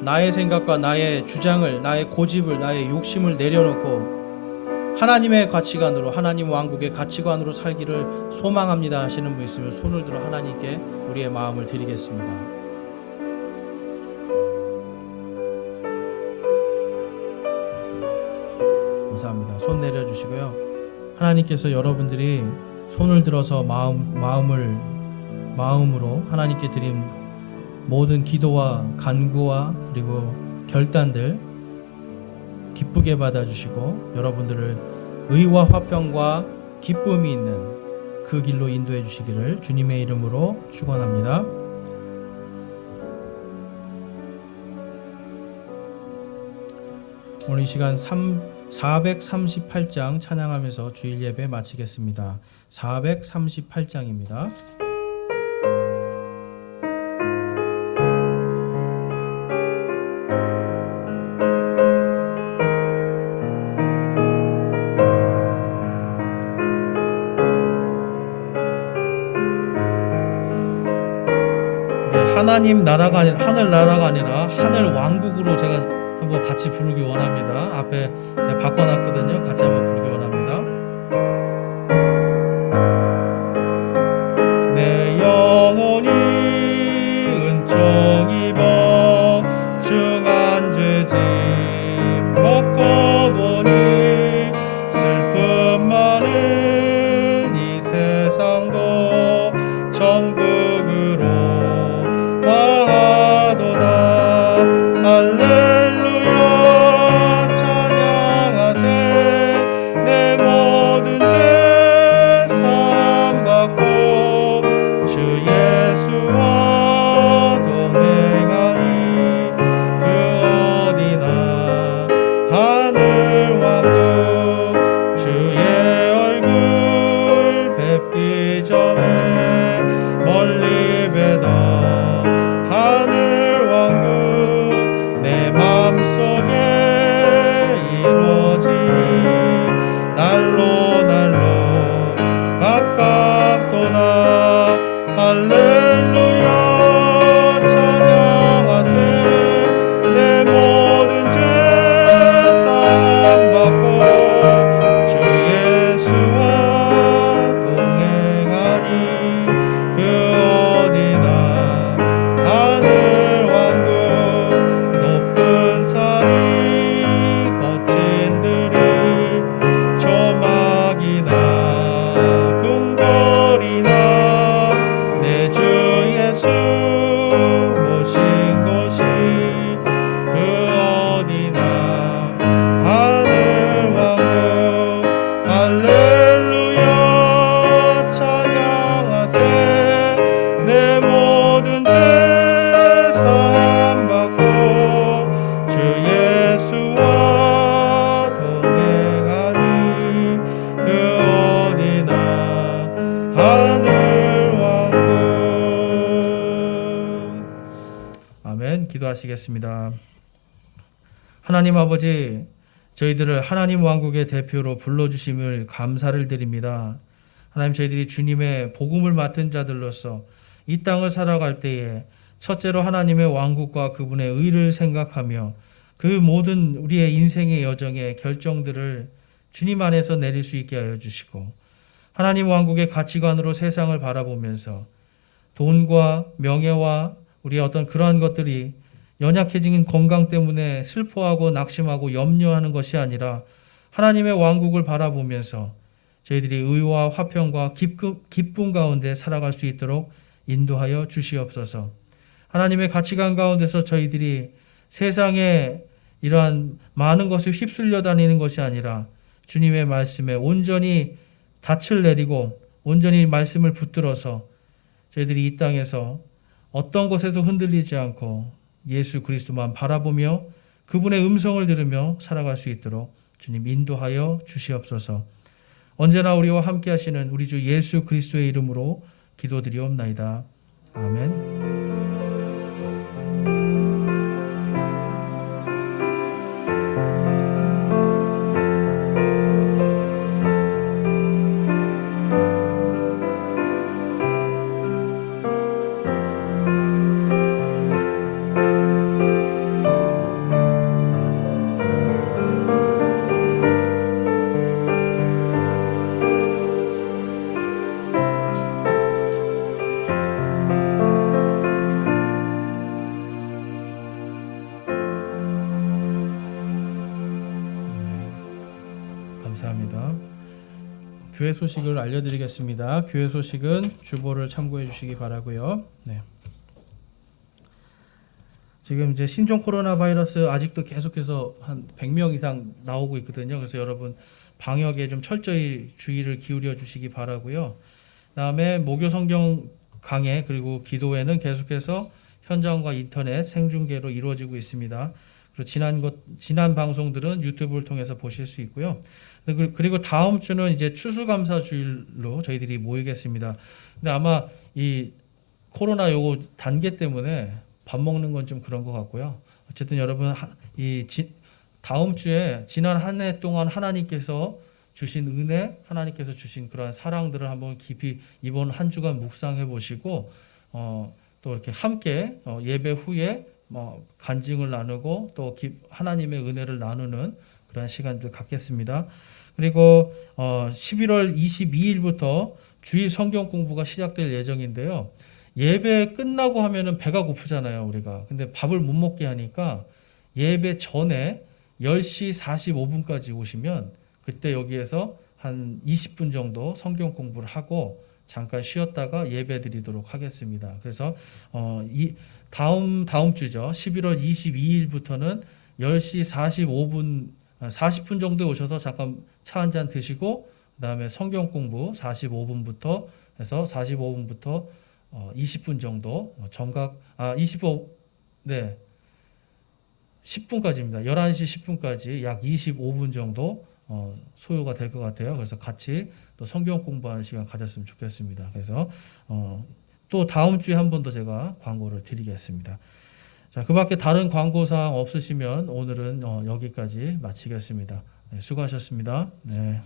나의 생각과 나의 주장을, 나의 고집을, 나의 욕심을 내려놓고 하나님의 가치관으로, 하나님 왕국의 가치관으로 살기를 소망합니다 하시는 분 있으면 손을 들어 하나님께 우리의 마음을 드리겠습니다. 감사합니다. 손 내려주시고요. 하나님께서 여러분들이 손을 들어서 마음으로 하나님께 드린 모든 기도와 간구와 그리고 결단들 기쁘게 받아주시고 여러분들을 의와 화평과 기쁨이 있는 그 길로 인도해 주시기를 주님의 이름으로 축원합니다. 오늘 이 시간 438장 찬양하면서 주일 예배 마치겠습니다. 438장입니다. 하나님 나라가 아니라 하늘 나라가 아니라 하늘 왕국으로 제가 한번 같이 부르기 원합니다. 앞에 제가 바꿔놨거든요. 같이 한번 부르기 원합니다. 내 영혼이 은총 입어 할렐루야 찬양하세 내 모든 죄 사함받고 주 예수와 동행하니 그 어디나 하늘 왕국 주의 얼굴 뵙기 전에 멀리 뵈던 하늘 왕국 내 맘속에 이루어지니 날로 날로 가깝도다 할렐루야 찬양하세 내 모든 죄 사함받고 주 예수와 동행하니 그 어디나 하늘 왕국 높은 산이 거친 들이 조막이나 궁궐이나 내 주 예수 모신 곳이 그 어디나 하늘 왕국 할렐루야 찬양하세 내 모든 죄 사함받고 주 예수와 동행하니 그 어디나 하늘 왕국. 아멘. 기도하시겠습니다. 하나님 아버지, 저희들을 하나님 왕국의 대표로 불러주심을 감사를 드립니다. 하나님, 저희들이 주님의 복음을 맡은 자들로서 이 땅을 살아갈 때에 첫째로 하나님의 왕국과 그분의 의를 생각하며 그 모든 우리의 인생의 여정의 결정들을 주님 안에서 내릴 수 있게 하여 주시고, 하나님 왕국의 가치관으로 세상을 바라보면서 돈과 명예와 우리의 어떤 그러한 것들이 연약해진 건강 때문에 슬퍼하고 낙심하고 염려하는 것이 아니라 하나님의 왕국을 바라보면서 저희들이 의와 화평과 기쁨 가운데 살아갈 수 있도록 인도하여 주시옵소서. 하나님의 가치관 가운데서 저희들이 세상에 이러한 많은 것을 휩쓸려 다니는 것이 아니라 주님의 말씀에 온전히 닻을 내리고 온전히 말씀을 붙들어서 저희들이 이 땅에서 어떤 것에도 흔들리지 않고 예수 그리스도만 바라보며 그분의 음성을 들으며 살아갈 수 있도록 주님 인도하여 주시옵소서. 언제나 우리와 함께 하시는 우리 주 예수 그리스도의 이름으로 기도드리옵나이다. 아멘. 감사합니다. 교회 소식을 알려드리겠습니다. 교회 소식은 주보를 참고해 주시기 바라고요. 네. 지금 이제 신종 코로나 바이러스 아직도 계속해서 한 100명 이상 나오고 있거든요. 그래서 여러분 방역에 좀 철저히 주의를 기울여 주시기 바라고요. 그다음에 목요 성경 강해 그리고 기도회는 계속해서 현장과 인터넷 생중계로 이루어지고 있습니다. 그리고 지난 방송들은 유튜브를 통해서 보실 수 있고요. 그리고 다음 주는 이제 추수감사주일로 저희들이 모이겠습니다. 근데 아마 이 코로나 요거 단계 때문에 밥 먹는 건 좀 그런 것 같고요. 어쨌든 여러분 다음 주에 지난 한 해 동안 하나님께서 주신 은혜, 하나님께서 주신 그러한 사랑들을 한번 깊이 이번 한 주간 묵상해 보시고 또 이렇게 함께 예배 후에 간증을 나누고 또 하나님의 은혜를 나누는 그런 시간들 갖겠습니다. 그리고 11월 22일부터 주일 성경 공부가 시작될 예정인데요. 예배 끝나고 하면은 배가 고프잖아요, 우리가. 근데 밥을 못 먹게 하니까 예배 전에 10시 45분까지 오시면 그때 여기에서 한 20분 정도 성경 공부를 하고 잠깐 쉬었다가 예배 드리도록 하겠습니다. 그래서 다음 주죠. 11월 22일부터는 10시 45분, 40분 정도에 오셔서 잠깐 차 한 잔 드시고, 그 다음에 성경 공부 45분부터 해서 45분부터 20분 정도, 정각, 25, 네, 10분까지입니다. 11시 10분까지 약 25분 정도 소요가 될 것 같아요. 그래서 같이 또 성경 공부하는 시간 가졌으면 좋겠습니다. 그래서 또 다음 주에 한 번 더 제가 광고를 드리겠습니다. 자, 그 밖에 다른 광고사항 없으시면 오늘은 여기까지 마치겠습니다. 네, 수고하셨습니다. 네.